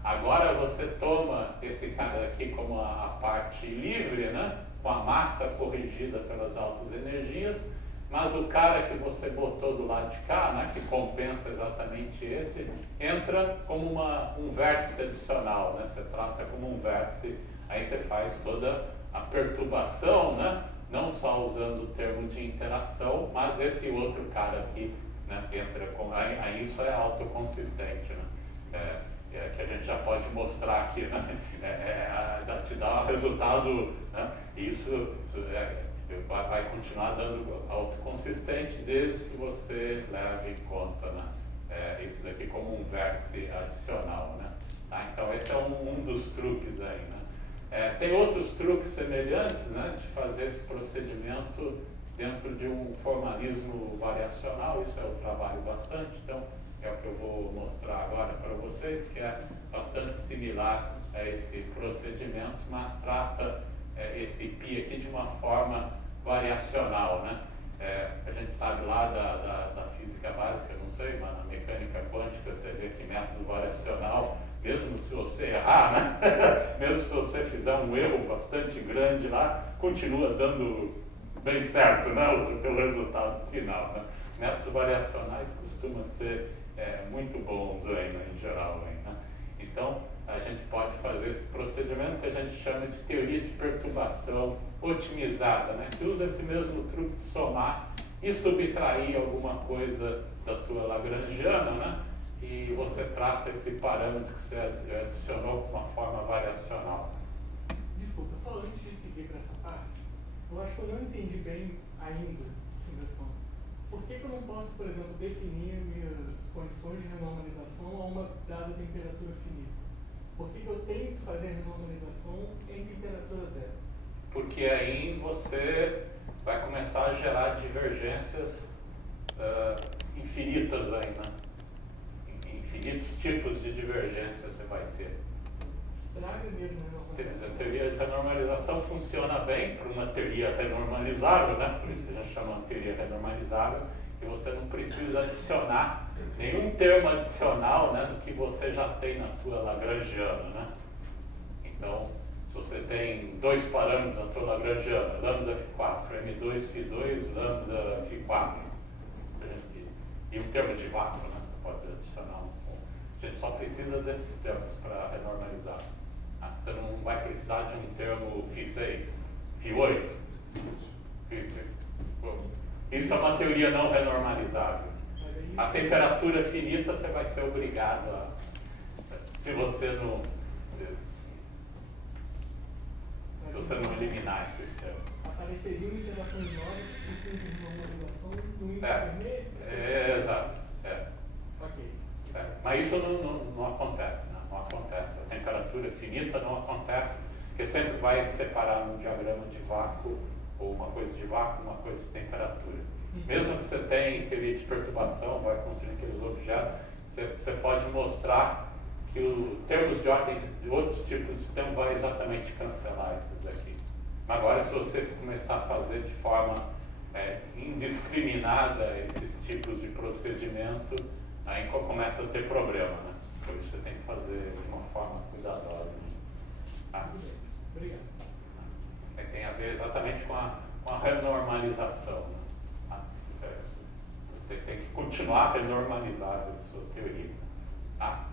agora você toma esse cara aqui como a parte livre, né? Com a massa corrigida pelas altas energias, mas o cara que você botou do lado de cá, né? Que compensa exatamente esse, entra como um vértice adicional, né? Você trata como um vértice, aí você faz toda a perturbação, né? Não só usando o termo de interação, mas esse outro cara aqui, né? Entra com, aí isso é autoconsistente, né? Que a gente já pode mostrar aqui, né? Te dá um resultado, né? Isso vai continuar dando autoconsistente desde que você leve em conta, né? Isso daqui como um vértice adicional, né? Tá? Então esse é um dos truques aí, né? Tem outros truques semelhantes, né? De fazer esse procedimento dentro de um formalismo variacional, isso eu trabalho bastante, então é o que eu vou mostrar agora para vocês, que é bastante similar a esse procedimento, mas trata esse π aqui de uma forma variacional, né? A gente sabe lá da física básica, não sei, mas na mecânica quântica você vê que método variacional, mesmo se você errar, né? Mesmo se você fizer um erro bastante grande lá, continua dando bem certo, né? O teu resultado final, né? Métodos variacionais costumam ser muito bons aí, né, em geral. Aí, né? Então, a gente pode fazer esse procedimento que a gente chama de teoria de perturbação otimizada, né? Que usa esse mesmo truque de somar e subtrair alguma coisa da tua lagrangiana, né? E você trata esse parâmetro que você adicionou com uma forma variacional. Desculpa, só antes de seguir para essa parte, eu acho que eu não entendi bem ainda, no fim das contas. Por que eu não posso, por exemplo, definir minhas condições de renormalização a uma dada temperatura finita? Por que eu tenho que fazer a renormalização em temperatura zero? Porque aí você vai começar a gerar divergências infinitas aí, né? Infinitos tipos de divergência você vai ter. Estraga mesmo a renormalização. A teoria de renormalização funciona bem para uma teoria renormalizável, né? Por isso que a gente chama de teoria renormalizável, e você não precisa adicionar nenhum termo adicional, né, do que você já tem na tua lagrangiana, né? Então, se você tem 2 parâmetros na tua lagrangiana, lambda Φ4, M2 Φ2, lambda Φ4, e um termo de vácuo, né? Você pode adicionar a gente só precisa desses termos para renormalizar. Você não vai precisar de um termo Φ6, Φ8. Isso é uma teoria não renormalizável. A temperatura finita você vai ser obrigado a, se você não eliminar esses termos. Apareceriam interações novas que precisam de normalização do internet? Exato. Ok. Mas isso não acontece, né? Não acontece. A temperatura finita não acontece, porque sempre vai separar um diagrama de vácuo, ou uma coisa de vácuo, uma coisa de temperatura. Mesmo que você tenha teoria de perturbação, vai construir aqueles objetos, você pode mostrar que os termos de ordens de outros tipos de termos vai exatamente cancelar esses daqui. Agora, se você começar a fazer de forma indiscriminada esses tipos de procedimento, aí começa a ter problema, né? Por isso você tem que fazer de uma forma cuidadosa. Tá? Obrigado. Tem a ver exatamente com a renormalização. Né? Tem que continuar renormalizável a sua teoria. Tá?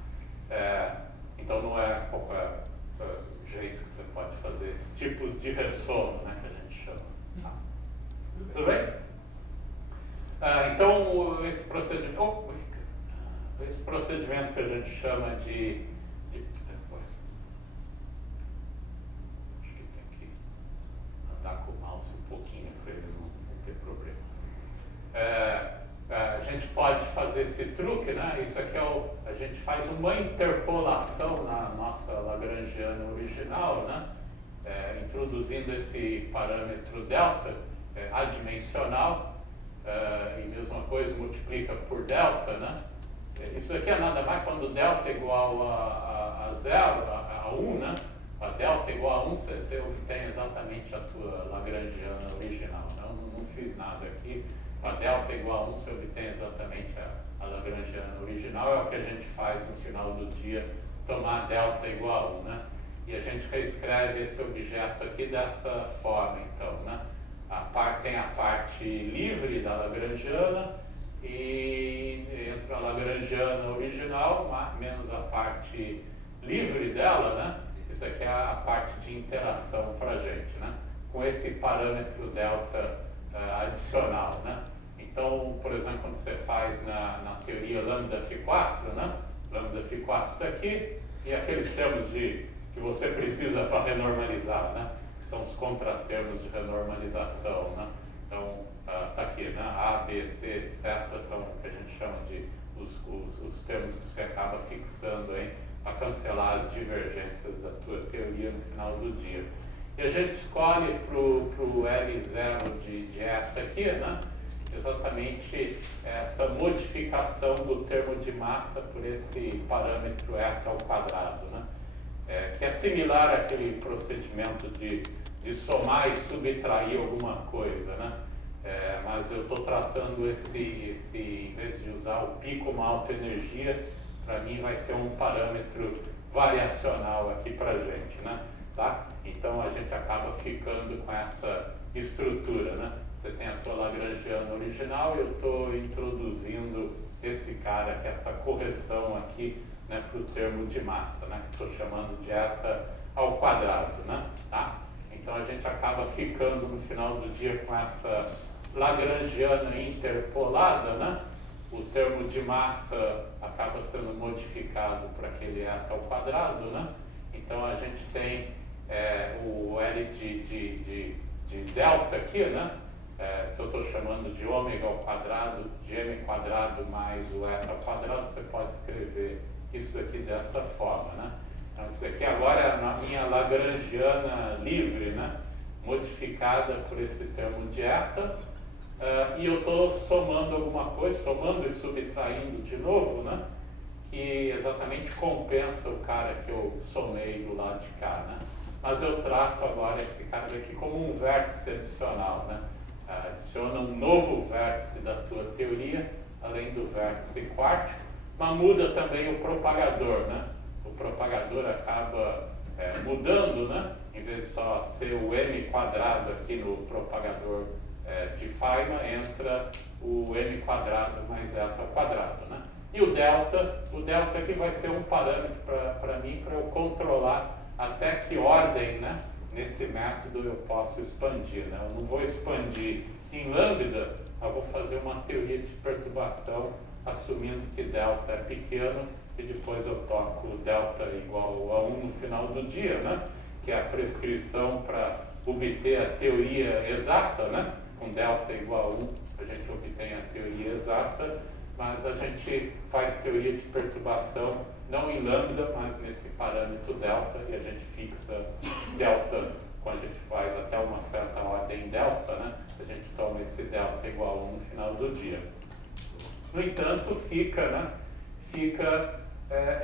Então não é qualquer jeito que você pode fazer esses tipos de ressono, né, que a gente chama. Tá? Tudo bem? Então esse procedimento que a gente chama de acho que tem que andar com o mouse um pouquinho para ele não ter problema. A gente pode fazer esse truque, né? Isso aqui a gente faz uma interpolação na nossa Lagrangiana original, né? Introduzindo esse parâmetro delta adimensional, e mesma coisa multiplica por delta, né? Isso aqui é nada mais quando delta é igual a 0, a 1, né? A delta é igual a 1, você obtém exatamente a tua Lagrangiana original. Não fiz nada aqui. A delta é igual a 1, você obtém exatamente a Lagrangiana original. É o que a gente faz no final do dia, tomar delta igual a 1, né? E a gente reescreve esse objeto aqui dessa forma, então, né? Tem a parte livre da Lagrangiana, e entra a Lagrangiana original, menos a parte livre dela, né? Isso aqui é a parte de interação para a gente, né? Com esse parâmetro delta adicional, né? Então, por exemplo, quando você faz na teoria lambda Φ4, né? Lambda Φ4 está aqui, e aqueles termos que você precisa para renormalizar, né? Que são os contratermos de renormalização, né? Então, está aqui, né? A, B, C, etc. são o que a gente chama de os termos que você acaba fixando aí para cancelar as divergências da tua teoria no final do dia. E a gente escolhe para o L0 de eta aqui, né? Exatamente essa modificação do termo de massa por esse parâmetro eta ao quadrado, né? Que é similar àquele procedimento de somar e subtrair alguma coisa, né? Mas eu estou tratando em vez de usar o π como alta energia, para mim vai ser um parâmetro variacional aqui para a gente, né? Tá? Então a gente acaba ficando com essa estrutura, né? Você tem a tua Lagrangiana original e eu estou introduzindo esse cara, que é essa correção aqui, né, para o termo de massa, né? Que estou chamando de eta ao quadrado, né? Tá? Então a gente acaba ficando no final do dia com essa Lagrangiana interpolada, né? O termo de massa acaba sendo modificado para aquele eta ao quadrado, né? Então a gente tem o L de delta aqui, né? Se eu estou chamando de ômega ao quadrado, de m quadrado mais o eta ao quadrado, você pode escrever isso daqui dessa forma, né? Então isso aqui agora é a minha Lagrangiana livre, né? Modificada por esse termo de eta. E eu estou somando alguma coisa, somando e subtraindo de novo, né? Que exatamente compensa o cara que eu somei do lado de cá, né? Mas eu trato agora esse cara daqui como um vértice adicional, né? Adiciona um novo vértice da tua teoria, além do vértice quártico, mas muda também o propagador, né? O propagador acaba mudando, né? Em vez de só ser o m quadrado aqui no propagador de Feynman, entra o m quadrado mais eta ao quadrado, né? E o delta aqui vai ser um parâmetro para mim, para eu controlar até que ordem, né, nesse método eu posso expandir, né? Eu não vou expandir em lambda, eu vou fazer uma teoria de perturbação assumindo que delta é pequeno e depois eu toco delta igual a 1 no final do dia, né? Que é a prescrição para obter a teoria exata, né? Com delta igual a 1 a gente obtém a teoria exata, mas a gente faz teoria de perturbação não em lambda, mas nesse parâmetro delta, e a gente fixa delta quando a gente faz até uma certa ordem delta, né? A gente toma esse delta igual a 1 no final do dia. No entanto, fica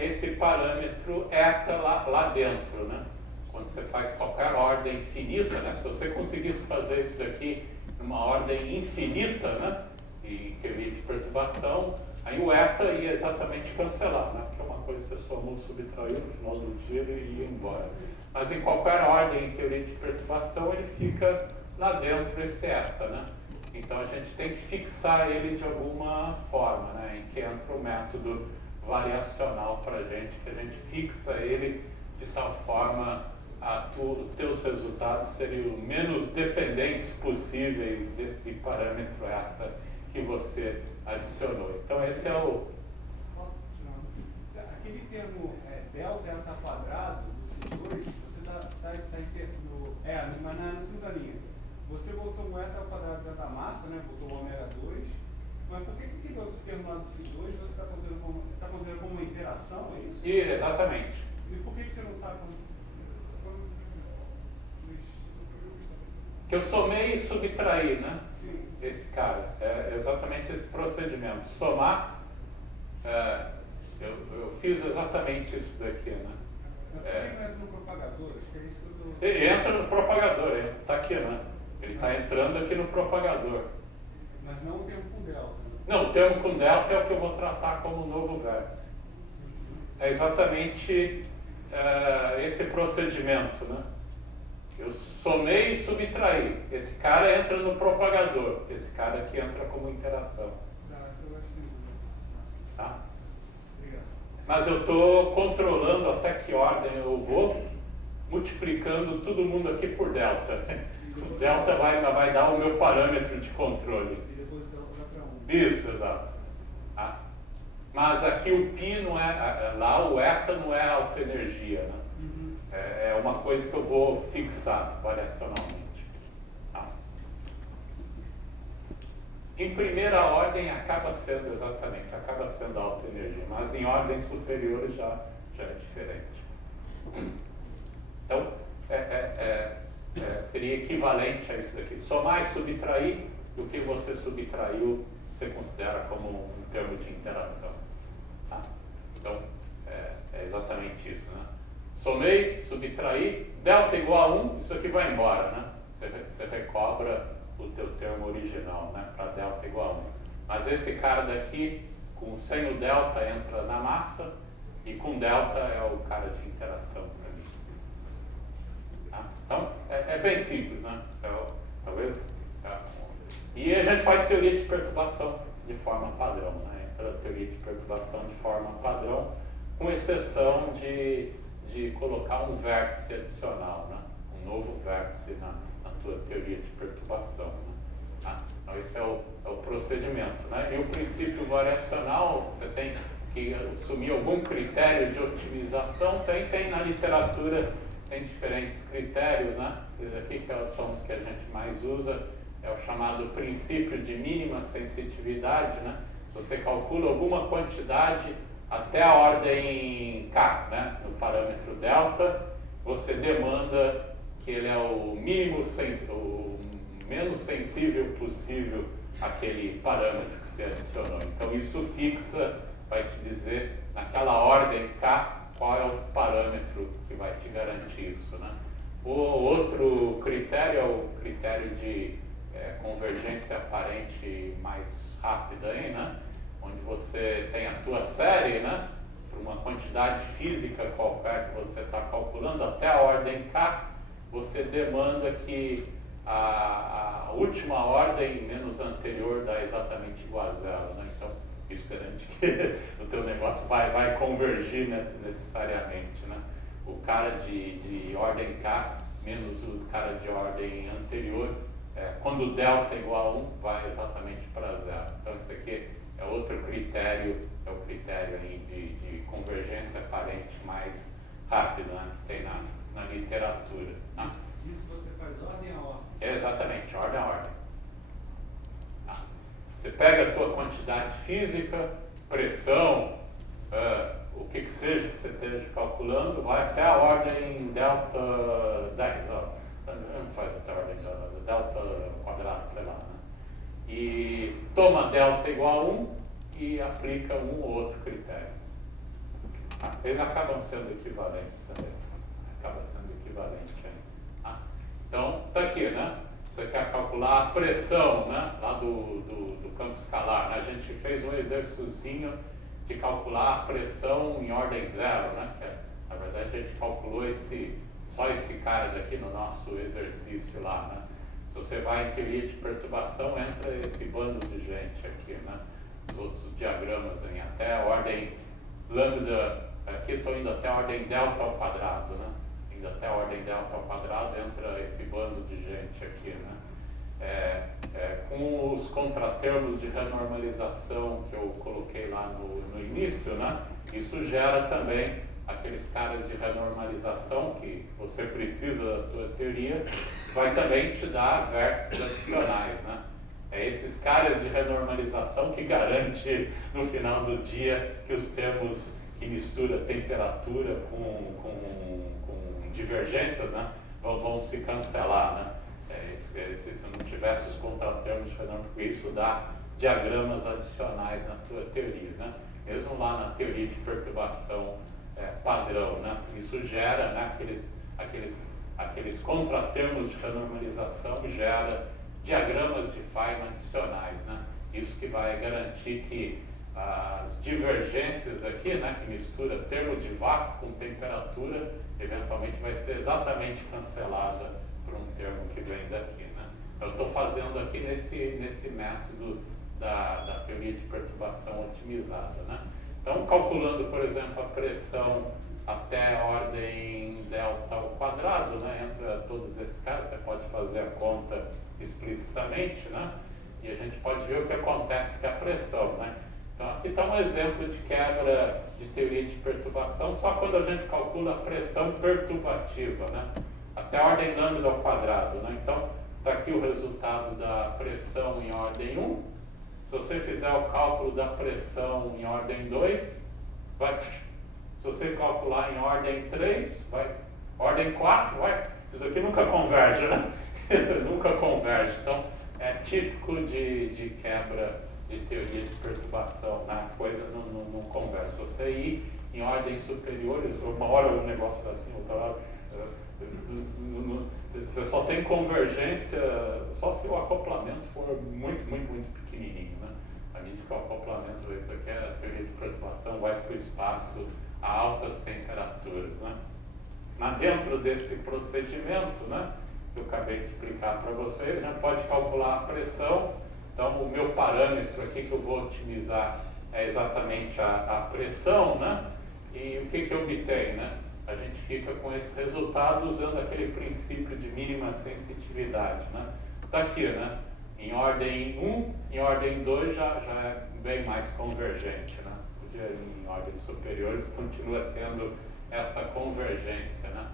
esse parâmetro eta lá dentro, né? Quando você faz qualquer ordem finita, né? Se você conseguisse fazer isso daqui numa ordem infinita, né? Em teoria de perturbação, aí o eta ia exatamente cancelar, né? Porque é uma coisa que você somou, subtraiu no final do dia e ia embora. Mas em qualquer ordem em teoria de perturbação, ele fica lá dentro esse eta, né? Então a gente tem que fixar ele de alguma forma, né? Em que entra o método variacional para a gente, que a gente fixa ele de tal forma os teus resultados seriam o menos dependentes possíveis desse parâmetro eta que você adicionou. Então esse é o... Posso continuar? Aquele termo delta quadrado do C2, você está interno, mas na segunda linha. Você botou um eta ao quadrado dentro da massa, né? Botou o ômega 2, mas por que aquele outro termo lá do C2 você está considerando como uma interação, é isso? Exatamente. E por que você não está com... Que eu somei e subtraí, né? Sim. Esse cara. É exatamente esse procedimento. Somar, eu fiz exatamente isso daqui, né? Mas por que não entra no propagador? Acho que é isso que eu tô... Ele entra no propagador, está aqui, né? Ele está entrando aqui no propagador. Mas não o termo com delta, né? Não, o termo com delta é o que eu vou tratar como novo vértice. É exatamente esse procedimento, né? Eu somei e subtraí. Esse cara entra no propagador. Esse cara aqui entra como interação. Eu acho que... Tá? Obrigado. Mas eu estou controlando até que ordem eu vou, multiplicando todo mundo aqui por delta. O delta vai dar o meu parâmetro de controle. E depois dá para 1. Isso, exato. Tá? Mas aqui o π não é, lá o eta não é autoenergia, né? É uma coisa que eu vou fixar variacionalmente. Tá? Em primeira ordem acaba sendo a autoenergia, mas em ordens superiores já é diferente. Então, seria equivalente a isso daqui. Somar e subtrair, do que você subtraiu, você considera como um termo de interação. Tá? Então, é exatamente isso, né? Somei, subtraí, delta igual a 1, isso aqui vai embora, né? Você recobra o teu termo original, né? Para delta igual a 1. Mas esse cara daqui, sem o delta, entra na massa, e com delta é o cara de interação para mim. Tá? Então, é bem simples, né? Talvez... E a gente faz teoria de perturbação de forma padrão, né? Entra a teoria de perturbação de forma padrão, com exceção de colocar um vértice adicional, né? Um novo vértice na tua teoria de perturbação. Né? Tá? Então esse é o procedimento. Né? E o princípio variacional, você tem que assumir algum critério de otimização, tem na literatura, tem diferentes critérios, né? Esses aqui que são os que a gente mais usa, é o chamado princípio de mínima sensitividade, né? Se você calcula alguma quantidade até a ordem K, né, no parâmetro delta, você demanda que ele é o menos sensível possível àquele parâmetro que você adicionou. Então isso fixa, vai te dizer naquela ordem K qual é o parâmetro que vai te garantir isso, né? O outro critério é o critério de convergência aparente mais rápida aí, né? Onde você tem a tua série, né? Por uma quantidade física qualquer que você está calculando, até a ordem K, você demanda que a última ordem menos anterior dá exatamente igual a zero, né? Então, isso garante que o teu negócio vai convergir, né, necessariamente, né? O cara de ordem K menos o cara de ordem anterior. Quando o delta é igual a 1, vai exatamente para 0. Então esse aqui é outro critério, é o critério aí de convergência aparente mais rápido, né, que tem na literatura. Né? Isso você faz ordem a ordem. Exatamente, ordem a ordem. Você pega a tua quantidade física, pressão, o que seja que você esteja calculando, vai até a ordem delta 10, não faz até a ordem delta quadrado, sei lá, né? E toma delta igual a 1 e aplica um ou outro critério. Eles acabam sendo equivalentes também. Acaba sendo equivalente. Então, está aqui, né? Você quer calcular a pressão, né? Lá do campo escalar, né? A gente fez um exercício de calcular a pressão em ordem 0, né? Que, na verdade, a gente calculou só esse cara daqui no nosso exercício lá, né? Se você vai em teoria de perturbação, entra esse bando de gente aqui, né? Os outros diagramas aí, até a ordem lambda, aqui estou indo até a ordem delta ao quadrado, né? Indo até a ordem delta ao quadrado, entra esse bando de gente aqui, né? Com os contratermos de renormalização que eu coloquei lá no início, né? Isso gera também aqueles caras de renormalização que você precisa da tua teoria, vai também te dar vértices adicionais, né? Esses caras de renormalização que garante no final do dia que os termos que mistura temperatura com divergências, né, vão se cancelar, né? Se não tivesse os contratermos de renormalização, isso dá diagramas adicionais na tua teoria, né? Mesmo lá na teoria de perturbação padrão, né? Isso gera, né, aqueles contratermos de renormalização gera diagramas de Feynman adicionais, né? Isso que vai garantir que as divergências aqui, né, que mistura termo de vácuo com temperatura, eventualmente vai ser exatamente cancelada por um termo que vem daqui, né? Eu estou fazendo aqui nesse método da teoria de perturbação otimizada, né? Então, calculando, por exemplo, a pressão até a ordem delta ao quadrado, né, entre todos esses caras, você pode fazer a conta explicitamente, né? E a gente pode ver o que acontece com a pressão, né? Então, aqui está um exemplo de quebra de teoria de perturbação, só quando a gente calcula a pressão perturbativa, né? Até a ordem lambda ao quadrado, né? Então, está aqui o resultado da pressão em ordem 1. Se você fizer o cálculo da pressão em ordem 2, vai. Se você calcular em ordem 3, vai. Ordem 4, vai. Isso aqui nunca converge, né? Nunca converge. Então, é típico de quebra de teoria de perturbação, né? A coisa não converge. Se você ir em ordens superiores, uma hora um negócio está assim, outra hora. Você só tem convergência só se o acoplamento for muito, muito, muito pequenininho, né? À medida que o acoplamento, isso aqui é a teoria de perturbação, vai para o espaço a altas temperaturas, né? Dentro desse procedimento, né, que eu acabei de explicar para vocês, a gente pode calcular a pressão. Então, o meu parâmetro aqui que eu vou otimizar é exatamente a pressão, né? E o que obtém, né? A gente fica com esse resultado usando aquele princípio de mínima sensitividade, né? Está aqui, né? Em ordem 1, em ordem 2 já é bem mais convergente, né? Porque em ordens superiores continua tendo essa convergência, né?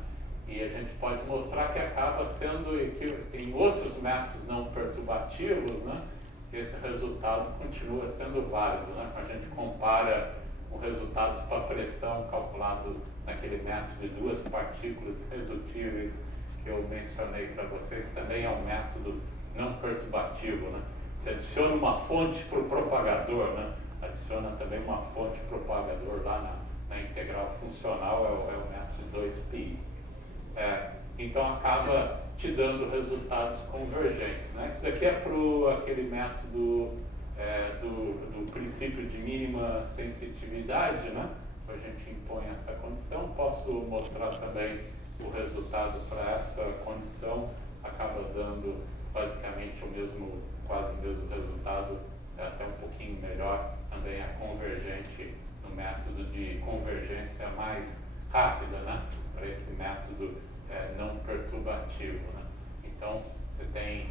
E a gente pode mostrar que acaba sendo, em outros métodos não perturbativos, né? Esse resultado continua sendo válido, né? A gente compara os resultados para pressão calculado naquele método de duas partículas irredutíveis que eu mencionei para vocês, também é um método não perturbativo, né? Você adiciona uma fonte para o propagador, né? Adiciona também uma fonte propagador lá na integral funcional, é o método 2π. Então acaba te dando resultados convergentes, né? Isso daqui é para aquele método do princípio de mínima sensitividade, né? A gente impõe essa condição. Posso mostrar também o resultado para essa condição, acaba dando basicamente quase o mesmo resultado, até um pouquinho melhor, também é convergente no método de convergência mais rápida, né? Para esse método não perturbativo, né? Então, você tem,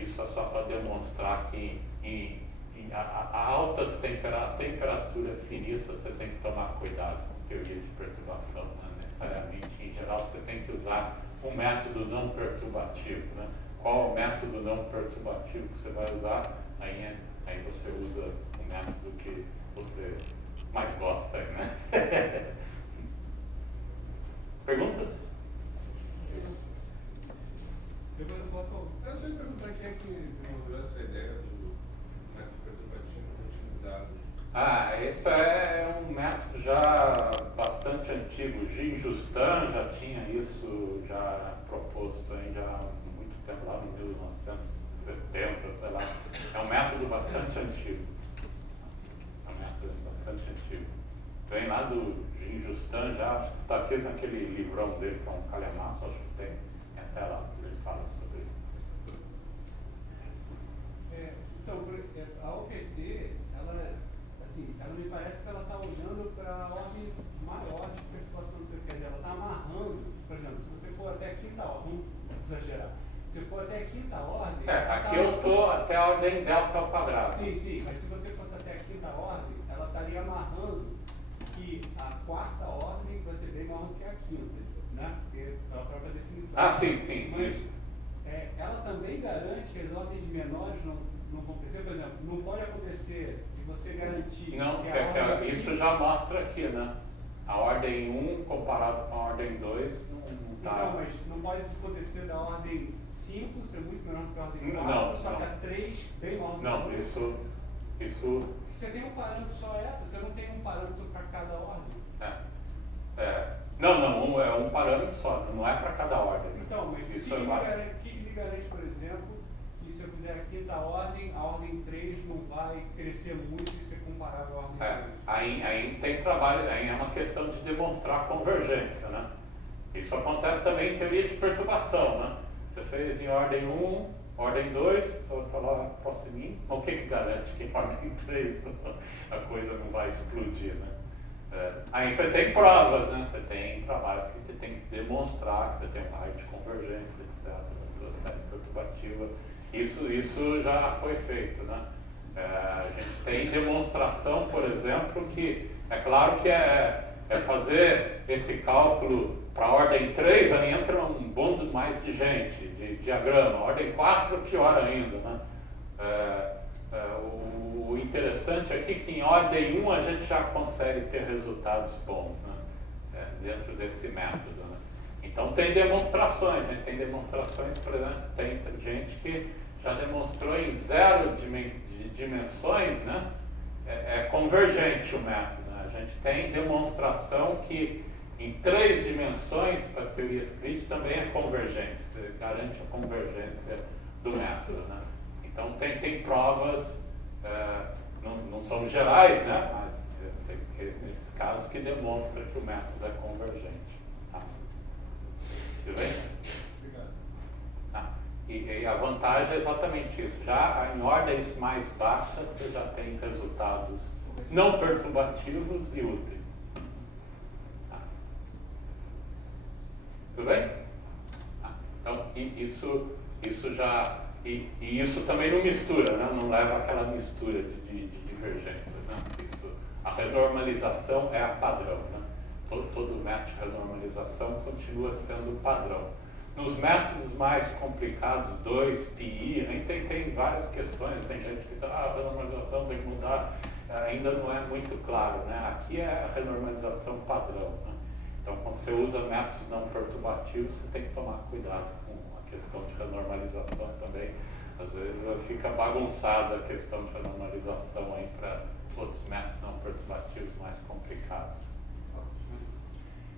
isso é só para demonstrar que a altas temperatura finita você tem que tomar cuidado com teoria de perturbação, né? Necessariamente, em geral, você tem que usar um método não perturbativo, né? Qual é o método não perturbativo que você vai usar? Aí você usa o método que você mais gosta, né? Perguntas? Depois eu boto. Eu sei perguntar quem é que desenvolveu essa ideia do método perturbativo utilizado. Esse é um método já bastante antigo. Gilles Justin já tinha isso já proposto aí já há muito tempo, lá em 1970, sei lá. É um método bastante antigo. Vem lá do Gilles Justin, já acho que está aqui naquele livrão dele, que é um calhamaço, acho que tem até lá, ele fala sobre isso. Então, a OPT, ela me parece que ela está olhando para a ordem maior de perturbação que você quer dizer. Ela está amarrando, por exemplo, se você for até a quinta ordem, vamos exagerar. Se for até a quinta ordem. Aqui eu estou até a ordem delta ao quadrado. Sim, mas se você fosse até a quinta ordem, ela estaria amarrando que a quarta ordem vai ser bem maior do que a quinta, né? Pela própria definição. Sim. Mas ela também garante que as ordens menores não vão acontecer. Por exemplo, não pode acontecer de você garantir Não, que a ordem isso já mostra aqui, né? A ordem 1 comparado com a ordem 2 não está. Então, mas não pode acontecer da ordem 5 ser muito menor do que a ordem 4, Não, só que a 3 bem maior do que a Não, 2. isso. Você tem um parâmetro só você não tem um parâmetro para cada ordem. Não, é um parâmetro só, não é para cada ordem. Então, mas o isso que me garante, por exemplo, que se eu fizer a quinta ordem, a ordem 3 não vai crescer muito e ser comparável à ordem 2? Aí tem trabalho, aí é uma questão de demonstrar convergência, né? Isso acontece também em teoria de perturbação, né? Você fez em ordem 1, ordem 2, está lá próximo de mim, mas o que garante que em ordem 3 a coisa não vai explodir, né? Aí você tem provas, né? Você tem trabalhos que você tem que demonstrar que você tem um raio de convergência, etc., toda série perturbativa. Isso já foi feito, né? A gente tem demonstração, por exemplo, que é claro que é fazer esse cálculo para a ordem 3, aí entra um bando mais de gente, de diagrama. A ordem 4, pior ainda, né? O interessante aqui é que em ordem 1 a gente já consegue ter resultados bons, né? Dentro desse método, né? Então tem demonstrações, a gente tem demonstrações, por exemplo, tem gente que já demonstrou em 0 dimensões, né? É convergente o método, né? A gente tem demonstração que em 3 dimensões, para teorias críticas, também é convergente, você garante a convergência do método, né? Então tem provas, não são gerais, né? Mas nesses casos que demonstram que o método é convergente. Tá? Tudo bem? Obrigado. Tá. E a vantagem é exatamente isso. Já em ordens mais baixas, você já tem resultados não perturbativos e úteis. Tá. Tudo bem? Tá. Então, isso já... E isso também não mistura, né? Não leva àquela mistura de divergências. Né? A renormalização é a padrão. Né? Todo método de renormalização continua sendo padrão. Nos métodos mais complicados, 2, PI, nem tem várias questões. Tem gente que diz, a renormalização tem que mudar. Ainda não é muito claro. Né? Aqui é a renormalização padrão. Né? Então, quando você usa métodos não perturbativos, você tem que tomar cuidado com a questão de renormalização também. Às vezes fica bagunçada a questão de renormalização aí para outros métodos não perturbativos mais complicados.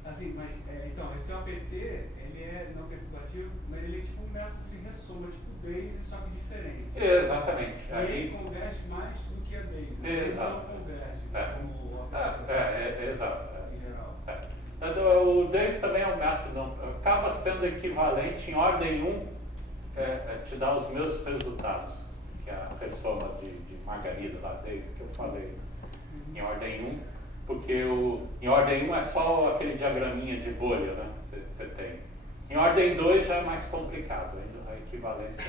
Assim, mas, então, esse OPT, ele é não perturbativo, mas ele é tipo um método de ressoma, tipo DAISY, só que diferente. Exatamente. E ele converge mais do que a DAISY. Exato. Ele não converge, como o OPT. Exato. Em geral. O DAISY também é um método, acaba sendo equivalente em ordem 1, te dá os mesmos resultados, que é a ressoma de Margarida, da DAISY que eu falei. Em ordem 1, Porque em ordem 1 é só aquele diagraminha de bolha, né? Você tem. Em ordem 2 já é mais complicado, a equivalência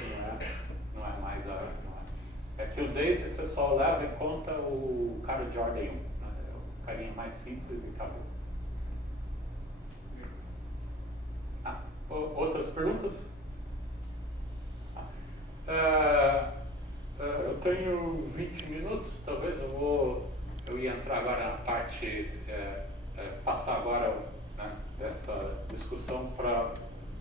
não é mais a... É que o DAISY você só leva em conta o cara de ordem 1, né? É o carinha mais simples e acabou. Outras perguntas? Eu tenho 20 minutos, talvez eu ia entrar agora na parte, passar agora, né, dessa discussão para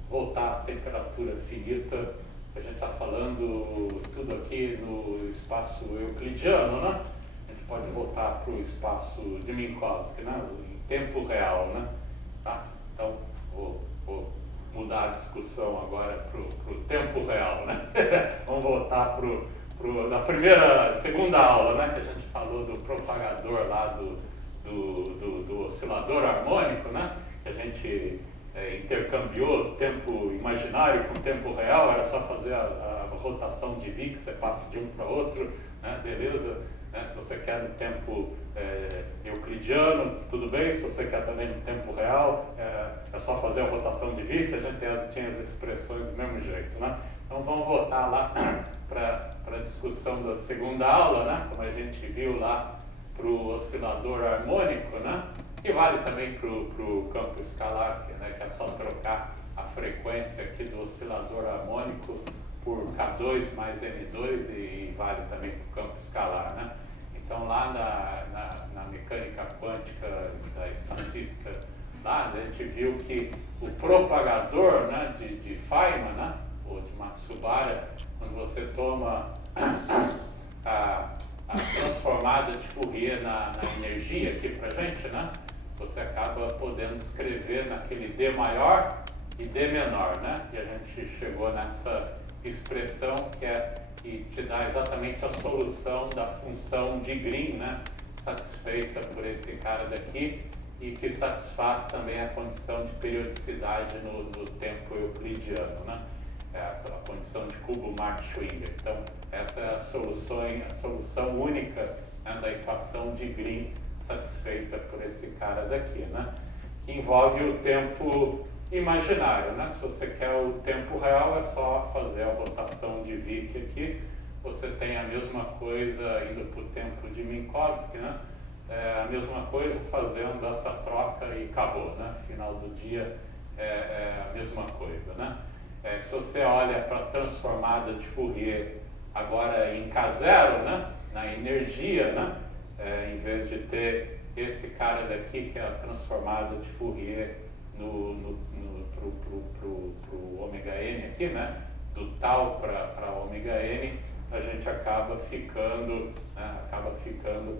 voltar à temperatura finita. A gente está falando tudo aqui no espaço euclidiano, né? A gente pode voltar para o espaço de Minkowski, né? Em tempo real, né? Tá? Então, vou mudar a discussão agora para o tempo real, né? Vamos voltar na segunda aula, né? Que a gente falou do propagador lá do oscilador harmônico, né? Que a gente intercambiou tempo imaginário com tempo real, era só fazer a rotação de Wick, você passa de um para outro, né? Beleza? Né? Se você quer no tempo euclidiano, tudo bem. Se você quer também no tempo real, é só fazer a rotação de Wick, a gente tinha as expressões do mesmo jeito, né? Então vamos voltar lá para a discussão da segunda aula, né? Como a gente viu lá para o oscilador harmônico, né? Que vale também para o campo escalar, que é só trocar a frequência aqui do oscilador harmônico por K2 mais M2 e vale também para o campo escalar, né? Então lá na mecânica quântica, da estatística, lá a gente viu que o propagador, né, de Feynman, né, ou de Matsubara, quando você toma a transformada de Fourier na energia aqui pra gente, né? Você acaba podendo escrever naquele D maior e D menor, né? E a gente chegou nessa expressão que te dá exatamente a solução da função de Green, né? Satisfeita por esse cara daqui e que satisfaz também a condição de periodicidade no tempo euclidiano, né? A condição de Kubo-Marx-Schwinger. Então, essa é a solução única, né, da equação de Green satisfeita por esse cara daqui, né? Que envolve o tempo imaginário, né? Se você quer o tempo real, é só fazer a rotação de Wick aqui. Você tem a mesma coisa indo para o tempo de Minkowski, né? A mesma coisa fazendo essa troca e acabou, né? Final do dia é a mesma coisa, né? Se você olha para a transformada de Fourier agora em K0, né? Na energia, né? Em vez de ter esse cara daqui, que é a transformada de Fourier pro ômega n aqui, né? Do tal para ômega n, a gente acaba ficando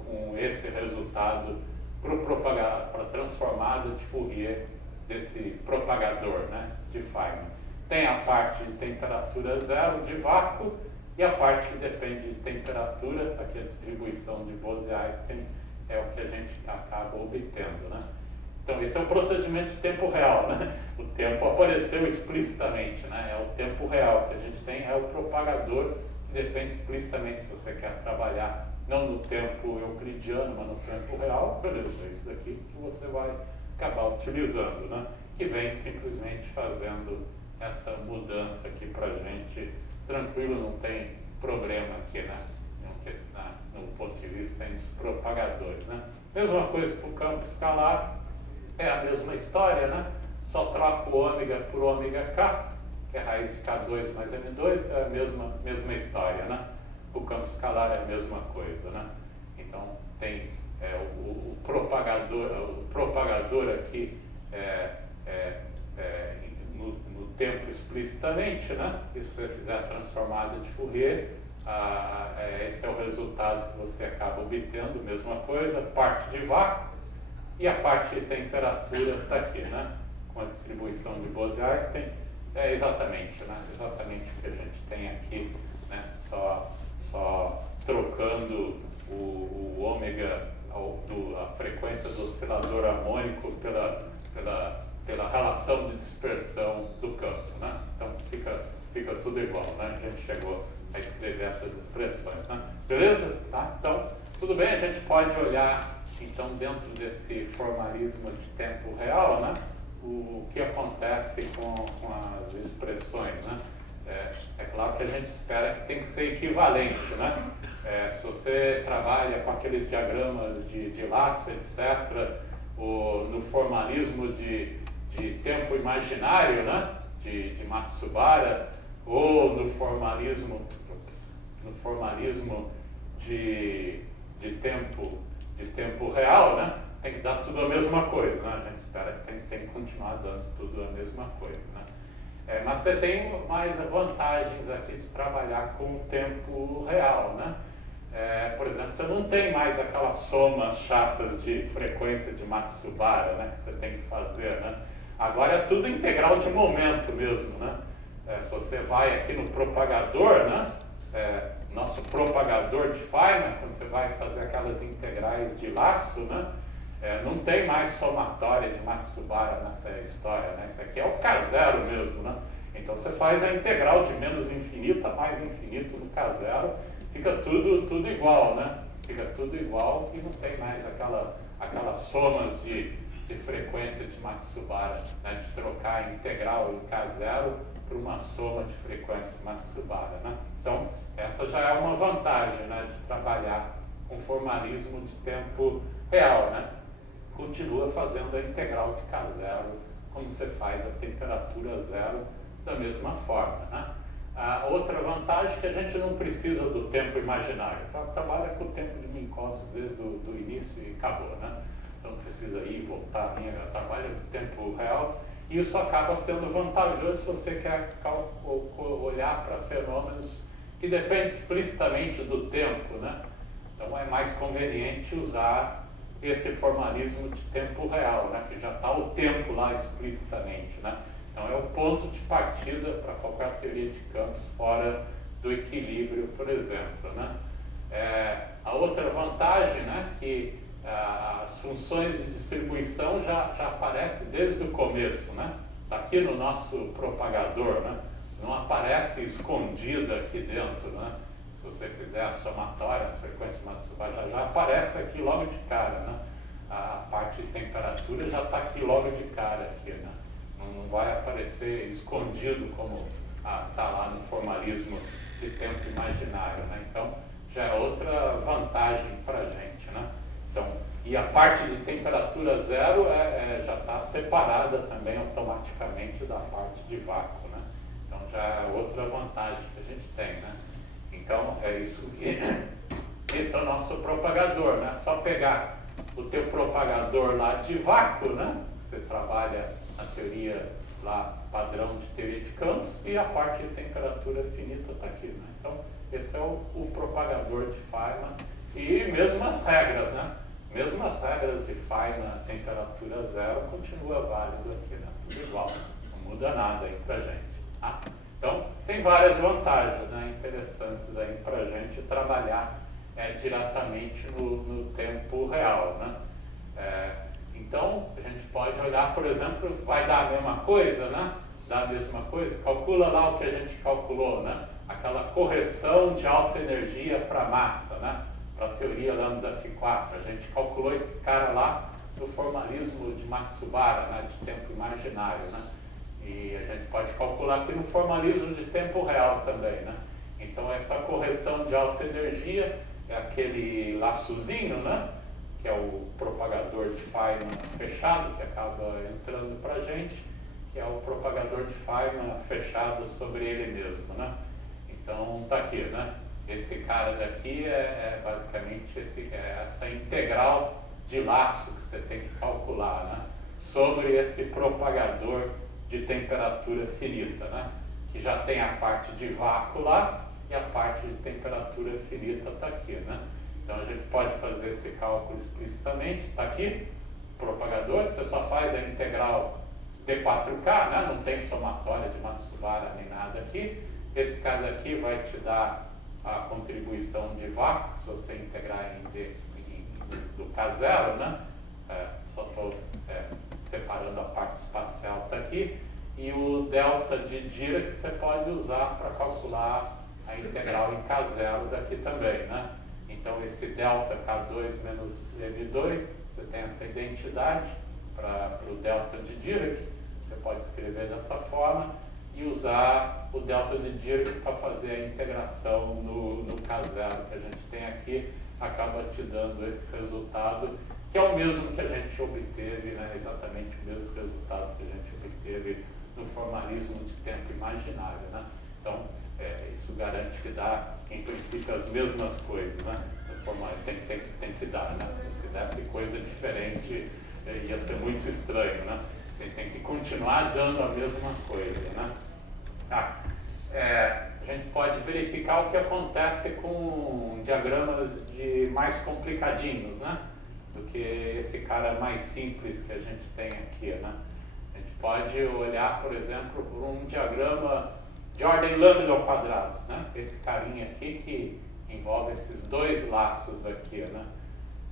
com esse resultado para a transformada de Fourier desse propagador, né? De Feynman. Tem a parte de temperatura zero de vácuo e a parte que depende de temperatura, aqui a distribuição de Bose-Einstein é o que a gente acaba obtendo, né? Então, esse é o procedimento de tempo real, né? O tempo apareceu explicitamente, né? É o tempo real que a gente tem, é o propagador, que depende explicitamente se você quer trabalhar não no tempo euclidiano, mas no tempo real, beleza, é isso daqui que você vai acabar utilizando, né? Que vem simplesmente fazendo essa mudança aqui pra gente, tranquilo, não tem problema aqui, né? No ponto de vista dos propagadores, né? Mesma coisa para o campo escalar, é a mesma história, né? Só troca o ômega por ômega K, que é a raiz de K2 mais M2, é a mesma história, né? O campo escalar é a mesma coisa, né? Então, tem o propagador aqui no tempo explicitamente, né? E se você fizer a transformada de Fourier, esse é o resultado que você acaba obtendo, mesma coisa, parte de vácuo, e a parte de temperatura está aqui, né? Com a distribuição de Bose-Einstein, exatamente o que a gente tem aqui, né? Só trocando o ômega, a frequência do oscilador harmônico pela relação de dispersão do campo, né? Então fica tudo igual, né? A gente chegou a escrever essas expressões, né? Beleza? Tá? Então, tudo bem, a gente pode olhar Então, dentro desse formalismo de tempo real, né, o que acontece com as expressões, né? É claro que a gente espera que tem que ser equivalente, né? Se você trabalha com aqueles diagramas de laço, etc., no formalismo de tempo imaginário, né? de Matsubara, ou no formalismo de tempo real, né? Tem que dar tudo a mesma coisa, né? A gente espera que tem que continuar dando tudo a mesma coisa, né? Mas você tem mais vantagens aqui de trabalhar com o tempo real, né? Por exemplo, você não tem mais aquelas somas chatas de frequência de Matsubara, né? Que você tem que fazer, né? Agora é tudo integral de momento mesmo, né? Se você vai aqui no propagador, né? Nosso propagador de Feynman, quando você vai fazer aquelas integrais de laço, né? Não tem mais somatória de Matsubara nessa história, né? Isso aqui é o K0 mesmo, né? Então você faz a integral de menos infinito a mais infinito no K0, fica tudo igual, né? Fica tudo igual e não tem mais aquelas somas de frequência de Matsubara, né? De trocar a integral em K0 para uma soma de frequência de Matsubara, né? Então, essa já é uma vantagem, né? De trabalhar com formalismo de tempo real, né? Continua fazendo a integral de K0 como você faz a temperatura zero da mesma forma, né? A outra vantagem é que a gente não precisa do tempo imaginário. Trabalha com o tempo de Minkowski desde o início e acabou, né? Então não precisa ir e voltar, trabalha com o tempo real. E isso acaba sendo vantajoso se você quer olhar para fenômenos que dependem explicitamente do tempo, né? Então é mais conveniente usar esse formalismo de tempo real, né? Que já está o tempo lá explicitamente, né? Então é o ponto de partida para qualquer teoria de campos fora do equilíbrio, por exemplo, né? A outra vantagem, né, que as funções de distribuição já aparecem desde o começo, né? Está aqui no nosso propagador, né? Não aparece escondida aqui dentro, né? Se você fizer a somatória, as frequências de Matsubara já aparece aqui logo de cara, né? A parte de temperatura já está aqui logo de cara, aqui, né? Não vai aparecer escondido como está lá no formalismo de tempo imaginário, né? Então, já é outra vantagem para a gente, né? Então, e a parte de temperatura zero já está separada também automaticamente da parte de vácuo, né? Então, já é outra vantagem que a gente tem, né? Então, é isso que... Esse é o nosso propagador, né? Só pegar o teu propagador lá de vácuo, né? Você trabalha a teoria lá, padrão de teoria de campos, e a parte de temperatura finita está aqui, né? Então, esse é o propagador de Feynman, e mesmas regras, né? Mesmas regras de Feynman, temperatura zero, continua válido aqui, né? Tudo igual, não muda nada aí pra gente, tá? Então, tem várias vantagens, né, interessantes aí pra gente trabalhar diretamente no tempo real, né? Então, a gente pode olhar, por exemplo, vai dar a mesma coisa, né? Dá a mesma coisa, calcula lá o que a gente calculou, né? Aquela correção de alta energia para massa, né? Para a teoria lambda Φ4. A gente calculou esse cara lá no formalismo de Matsubara, né? De tempo imaginário, né? E a gente pode calcular aqui no formalismo de tempo real também, né? Então, essa correção de alta energia é aquele laçozinho, né? Que é o propagador de Feynman fechado, que acaba entrando para a gente, que é o propagador de Feynman fechado sobre ele mesmo, né? Então, está aqui, né? Esse cara daqui é basicamente essa integral de laço que você tem que calcular, né? Sobre esse propagador de temperatura finita, né? Que já tem a parte de vácuo lá e a parte de temperatura finita está aqui, né? Então a gente pode fazer esse cálculo explicitamente, está aqui, propagador, você só faz a integral D4K, né? Não tem somatória de Matsubara nem nada aqui. Esse cara daqui vai te dar a contribuição de vácuo, se você integrar do K0, né? Só estou separando a parte espacial, está aqui. E o delta de Dirac que você pode usar para calcular a integral em K0 daqui também, né? Então esse delta K2 menos M2, você tem essa identidade para o delta de Dirac, você pode escrever dessa forma e usar o delta de Dirac para fazer a integração no K0 que a gente tem aqui, acaba te dando esse resultado, que é o mesmo que a gente obteve, né, exatamente o mesmo resultado que a gente obteve no formalismo de tempo imaginário, né? Então, isso garante que dá, em princípio, as mesmas coisas, né? Tem que dar, né? Se desse coisa diferente, ia ser muito estranho, né? Tem que continuar dando a mesma coisa, né? A gente pode verificar o que acontece com diagramas mais complicadinhos, né? Do que esse cara mais simples que a gente tem aqui, né? A gente pode olhar, por exemplo, por um diagrama de ordem lambda ao quadrado, né? Esse carinha aqui que envolve esses dois laços aqui, né?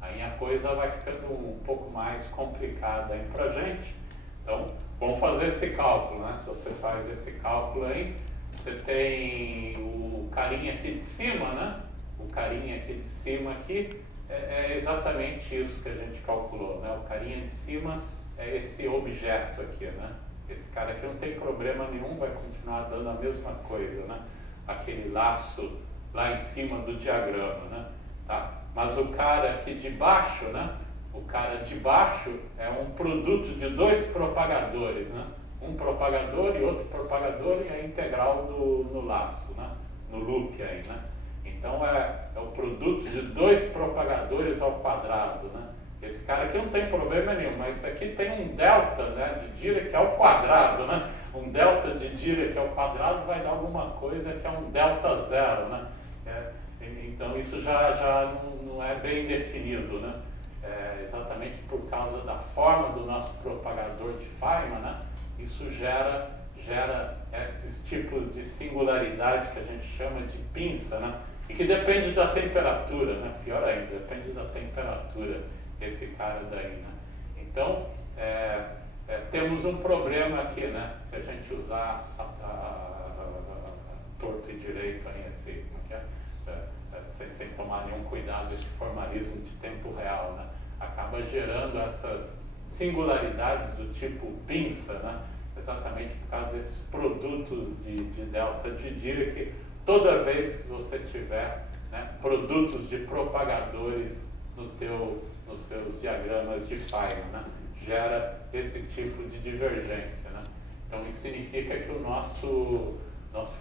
Aí a coisa vai ficando um pouco mais complicada aí pra gente. Então, vamos fazer esse cálculo, né? Se você faz esse cálculo aí, você tem o carinha aqui de cima, né? O carinha aqui de cima aqui é exatamente isso que a gente calculou, né? O carinha de cima é esse objeto aqui, né? Esse cara aqui não tem problema nenhum, vai continuar dando a mesma coisa, né? Aquele laço lá em cima do diagrama, né? Tá? Mas o cara aqui de baixo, né? O cara de baixo é um produto de dois propagadores, né? Um propagador e outro propagador e a integral no laço, né? No loop aí, né? Então é o produto de dois propagadores ao quadrado, né? Esse cara aqui não tem problema nenhum, mas isso aqui tem um delta, né, de Dirac ao quadrado, né? Um delta de Dirac ao quadrado vai dar alguma coisa que é um delta zero, né? Então isso já não é bem definido, né? Exatamente por causa da forma do nosso propagador de Feynman, né? Isso gera esses tipos de singularidade que a gente chama de pinça, né? E que depende da temperatura, né? Pior ainda, depende da temperatura, esse cara daí, né? Então, temos um problema aqui, né? Se a gente usar torto e direito aí, sem tomar nenhum cuidado, esse formalismo de tempo real, né? Acaba gerando essas singularidades do tipo pinça, né? Exatamente por causa desses produtos de delta de Dirac. Toda vez que você tiver, né, produtos de propagadores nos seus diagramas de Feynman, né, gera esse tipo de divergência, né? Então isso significa que o nosso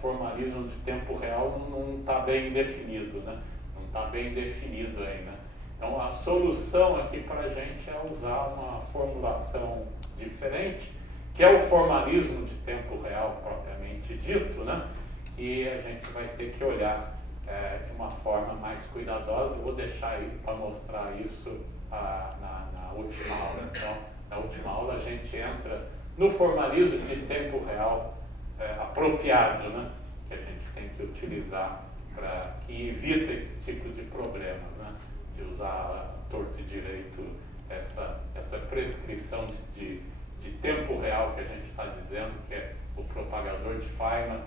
formalismo de tempo real não está bem definido, né? Não está bem definido aí, né? Então a solução aqui para a gente é usar uma formulação diferente, que é o formalismo de tempo real propriamente dito, né? Que a gente vai ter que olhar de uma forma mais cuidadosa. Eu vou deixar aí para mostrar isso na última aula. Então, na última aula a gente entra no formalismo de tempo real apropriado, né? Que a gente tem que utilizar que evita esse tipo de problemas, né? De usar torto e direito, essa prescrição de tempo real que a gente está dizendo, que é o propagador de Feynman,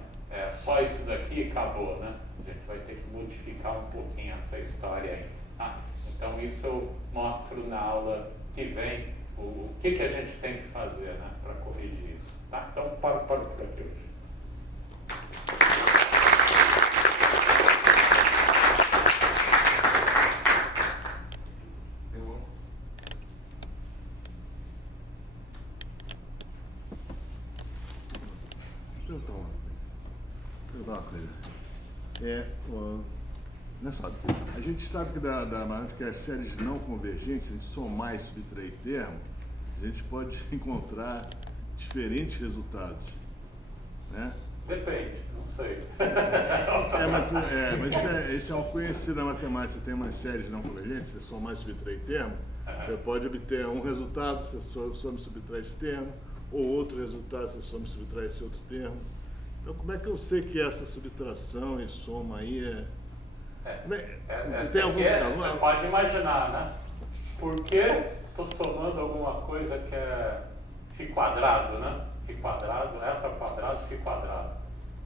só isso daqui e acabou, né? A gente vai ter que modificar um pouquinho essa história aí. Então isso eu mostro na aula que vem, o que a gente tem que fazer, né, para corrigir isso. Tá? Então paro por aqui hoje. A gente sabe que da maneira que as séries não convergentes, se a gente somar e subtrair termos, a gente pode encontrar diferentes resultados, né? Depende, não sei. Mas isso é uma conhecida na matemática. Você tem umas séries não convergentes, você somar e subtrair termos, você pode obter um resultado, você soma e subtrai esse termo, ou outro resultado, você soma e subtrai esse outro termo. Então, como é que eu sei que essa subtração e soma aí Você pode imaginar, né? Por que estou somando alguma coisa que é φ quadrado, né? Φ quadrado, eta quadrado, φ quadrado.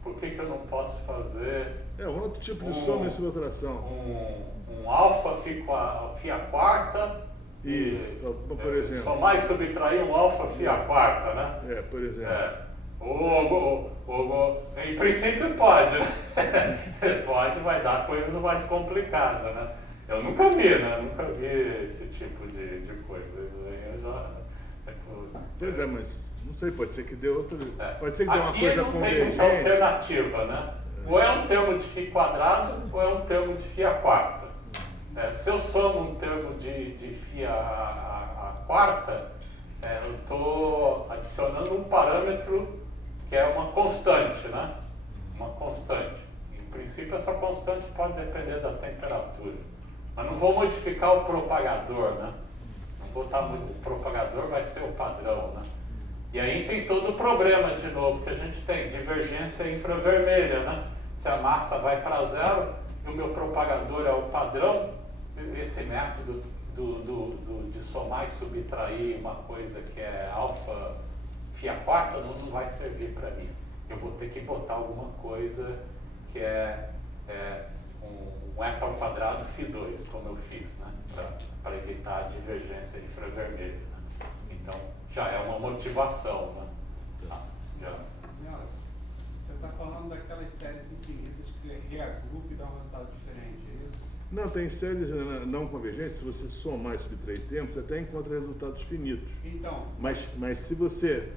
Por que eu não posso fazer... um outro tipo de soma e subtração. um alfa φ a quarta. Isso, por exemplo. Somar e subtrair um alfa φ a quarta, né? Por exemplo. Em princípio pode, né? Pode, vai dar coisas mais complicadas, né? Eu nunca vi, né? Nunca vi esse tipo de coisa. Isso aí eu já... Pois é, mas não sei, pode ser que dê outra. Pode ser que dê uma Aqui coisa não tem convergente. muita alternativa, né? Ou é um termo de φ quadrado, ou é um termo de φ a quarta. Se eu somo um termo de φ a quarta, eu estou adicionando um parâmetro que é uma constante, né? Uma constante. Em princípio, essa constante pode depender da temperatura. Mas não vou modificar o propagador, né? Não vou botar o propagador, vai ser o padrão, né? E aí tem todo o problema, de novo, que a gente tem, divergência infravermelha, né? Se a massa vai para zero e o meu propagador é o padrão, esse método de somar e subtrair uma coisa que é alfa φ a quarta não vai servir para mim. Eu vou ter que botar alguma coisa que é um eta ao quadrado φ2, como eu fiz, né? Para evitar a divergência infravermelha. Né? Então, já é uma motivação. Né? Você está falando daquelas séries infinitas que você reagrupa e dá um resultado diferente, é isso? Não, tem séries não convergentes, se você somar e subtrair tempos, você até encontra resultados finitos. Então. Mas se você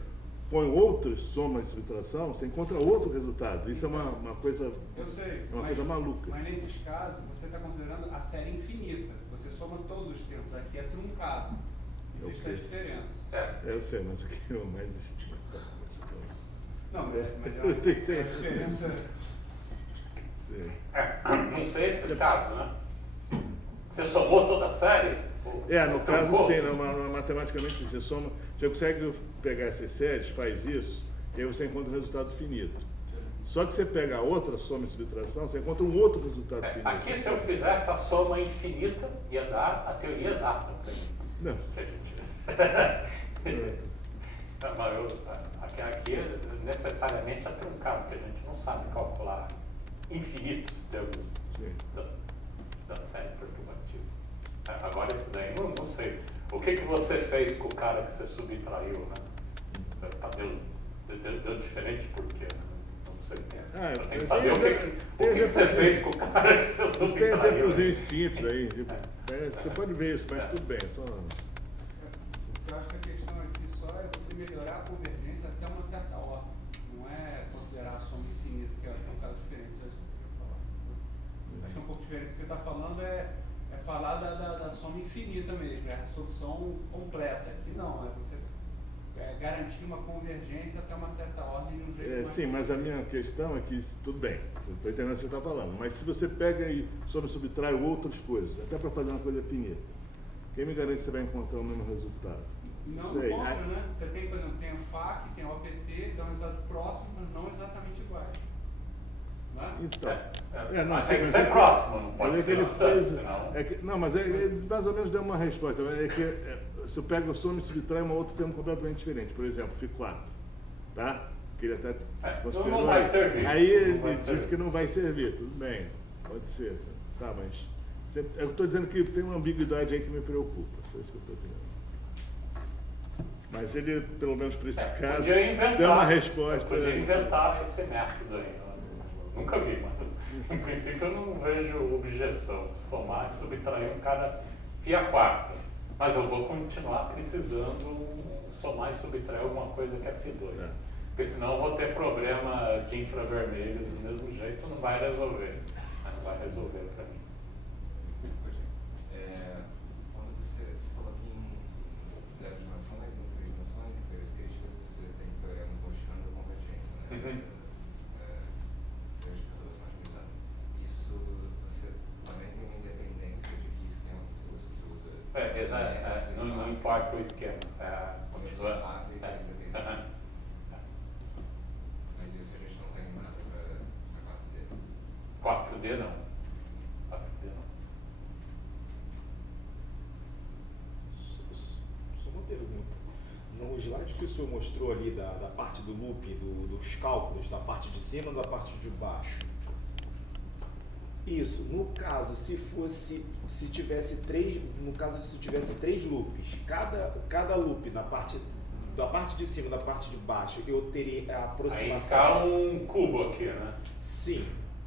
põe outras somas de subtração, você encontra outro resultado. Isso é uma coisa. Eu sei. É uma coisa maluca. Mas nesses casos, você está considerando a série infinita. Você soma todos os tempos. Aqui é truncado. Existe a diferença. Eu sei, mas aqui é o mais estranho. Não, mas a diferença. Não sei esses casos, né? Você somou toda a série? No caso sim, matematicamente você soma, você consegue pegar essas séries, faz isso, e aí você encontra um resultado finito. Só que você pega a outra soma e subtração, você encontra um outro resultado finito. Aqui, se eu fizesse a soma infinita, ia dar a teoria exata para mim. Não. Mas aqui necessariamente é truncado, porque a gente não sabe calcular infinitos termos da série perturbativa. Agora esse daí, não sei. O que você fez com o cara que você subtraiu, né? Deu diferente por quê? Não sei. Eu tenho que saber o que você fez com o cara que você subtraiu. Tem exemplos simples aí. Você pode ver isso, mas tudo bem. Eu acho que a questão aqui só é você melhorar a convergência até uma certa ordem. Não é considerar a soma infinita, que eu acho que é um caso diferente. Acho que é um pouco diferente. O que você está falando é falar da soma infinita mesmo, é a solução completa. Aqui não, é você garantir uma convergência até uma certa ordem de um jeito mais. Sim, mas a minha questão é que, tudo bem, estou entendendo o que você está falando, mas se você pega e subtrai outras coisas, até para fazer uma coisa finita, quem me garante que você vai encontrar o mesmo resultado? Não encontra, né? Você tem, por exemplo, tem o FAC, tem o OPT, dão resultados próximos, mas não exatamente iguais. Não é? Então. Mas tem que ser próximo, não pode ser distante, senão... Não, mas ele mais ou menos deu uma resposta. É que se eu pego o soma e subtrai um outro termo completamente diferente. Por exemplo, φ4. Tá? Que ele até considerou. Não vai servir. Aí ele diz que não vai servir. Tudo bem, pode ser. Tá, mas eu estou dizendo que tem uma ambiguidade aí que me preocupa. Só isso que eu estou dizendo. Mas ele, pelo menos para esse caso, deu uma resposta. Podia inventar esse método aí. Nunca vi, mas em princípio eu não vejo objeção de somar e subtrair um cara φ a quarta. Mas eu vou continuar precisando somar e subtrair alguma coisa que é φ2. Porque senão eu vou ter problema de infravermelho do mesmo jeito, não vai resolver. Não vai resolver para mim. Quando você falou que em zero dimensões, em três dimensões, em três críticas, você tem teorema gaussiano da convergência, né? Isso você também tem uma independência de que esquema você usa. Exato. Não importa o esquema. Continua. Mas isso a gente não tem nada para 4D. 4D não. 4D não. Só uma pergunta. No slide que o senhor mostrou ali da parte do loop, dos cálculos, da parte de cima e da parte de baixo, Isso, no caso, se tivesse três loops, cada loop da parte de cima e da parte de baixo, eu teria a aproximação. Aí está um cubo aqui, né? Sim.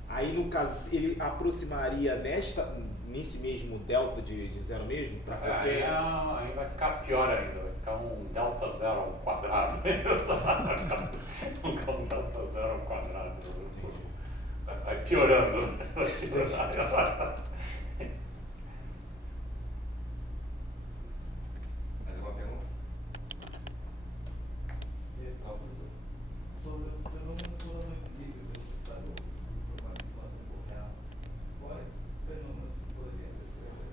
Aí, no caso, ele aproximaria nesse mesmo delta de zero mesmo? Para qualquer... Aí vai ficar pior ainda, vai ficar um delta zero ao quadrado. Nunca um delta zero ao quadrado. Vai piorando. Vai piorar. Mais alguma pergunta? Sobre os fenômenos sonometria do computador em formato de tempo real, quais fenômenos você poderia descrever?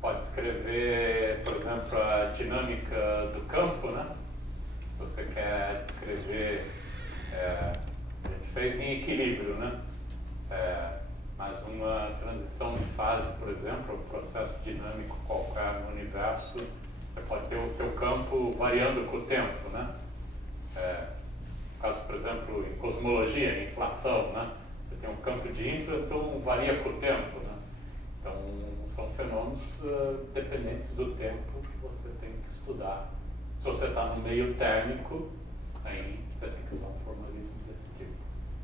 Pode escrever, por exemplo, a dinâmica do campo, né? Se você quer descrever, a gente fez em equilíbrio, né? Mas uma transição de fase, por exemplo, um processo dinâmico qualquer no universo, você pode ter o teu campo variando com o tempo, né? No caso, por exemplo, em cosmologia, em inflação, né? Você tem um campo de infla, então varia com o tempo, né? Então, são fenômenos dependentes do tempo que você tem que estudar. Se você está no meio térmico, aí você tem que usar um formalismo desse tipo.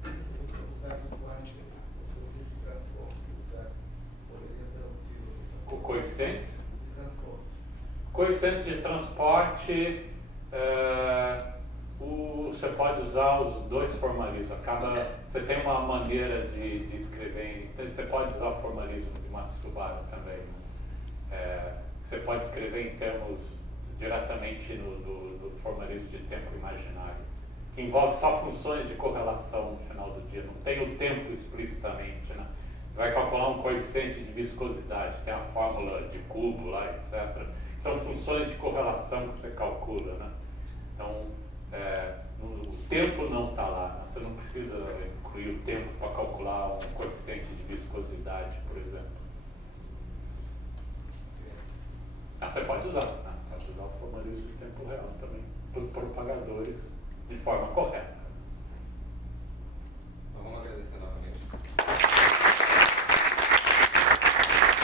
Os versos quânticos, os transportes, poderia ser obtido. Coeficientes? De transporte. Coeficientes de transporte, você pode usar os dois formalismos. Você tem uma maneira de escrever, então você pode usar o formalismo de Matsubara também. Você pode escrever em termos diretamente do formalismo de tempo imaginário, que envolve só funções de correlação no final do dia, não tem o tempo explicitamente, né? Você vai calcular um coeficiente de viscosidade, tem a fórmula de cubo lá, etc. São funções de correlação que você calcula, né? Então, o tempo não está lá, né? Você não precisa incluir o tempo para calcular um coeficiente de viscosidade, por exemplo. Você pode usar, né? Pode usar o formalismo de tempo real também, por propagadores de forma correta. Então, vamos agradecer.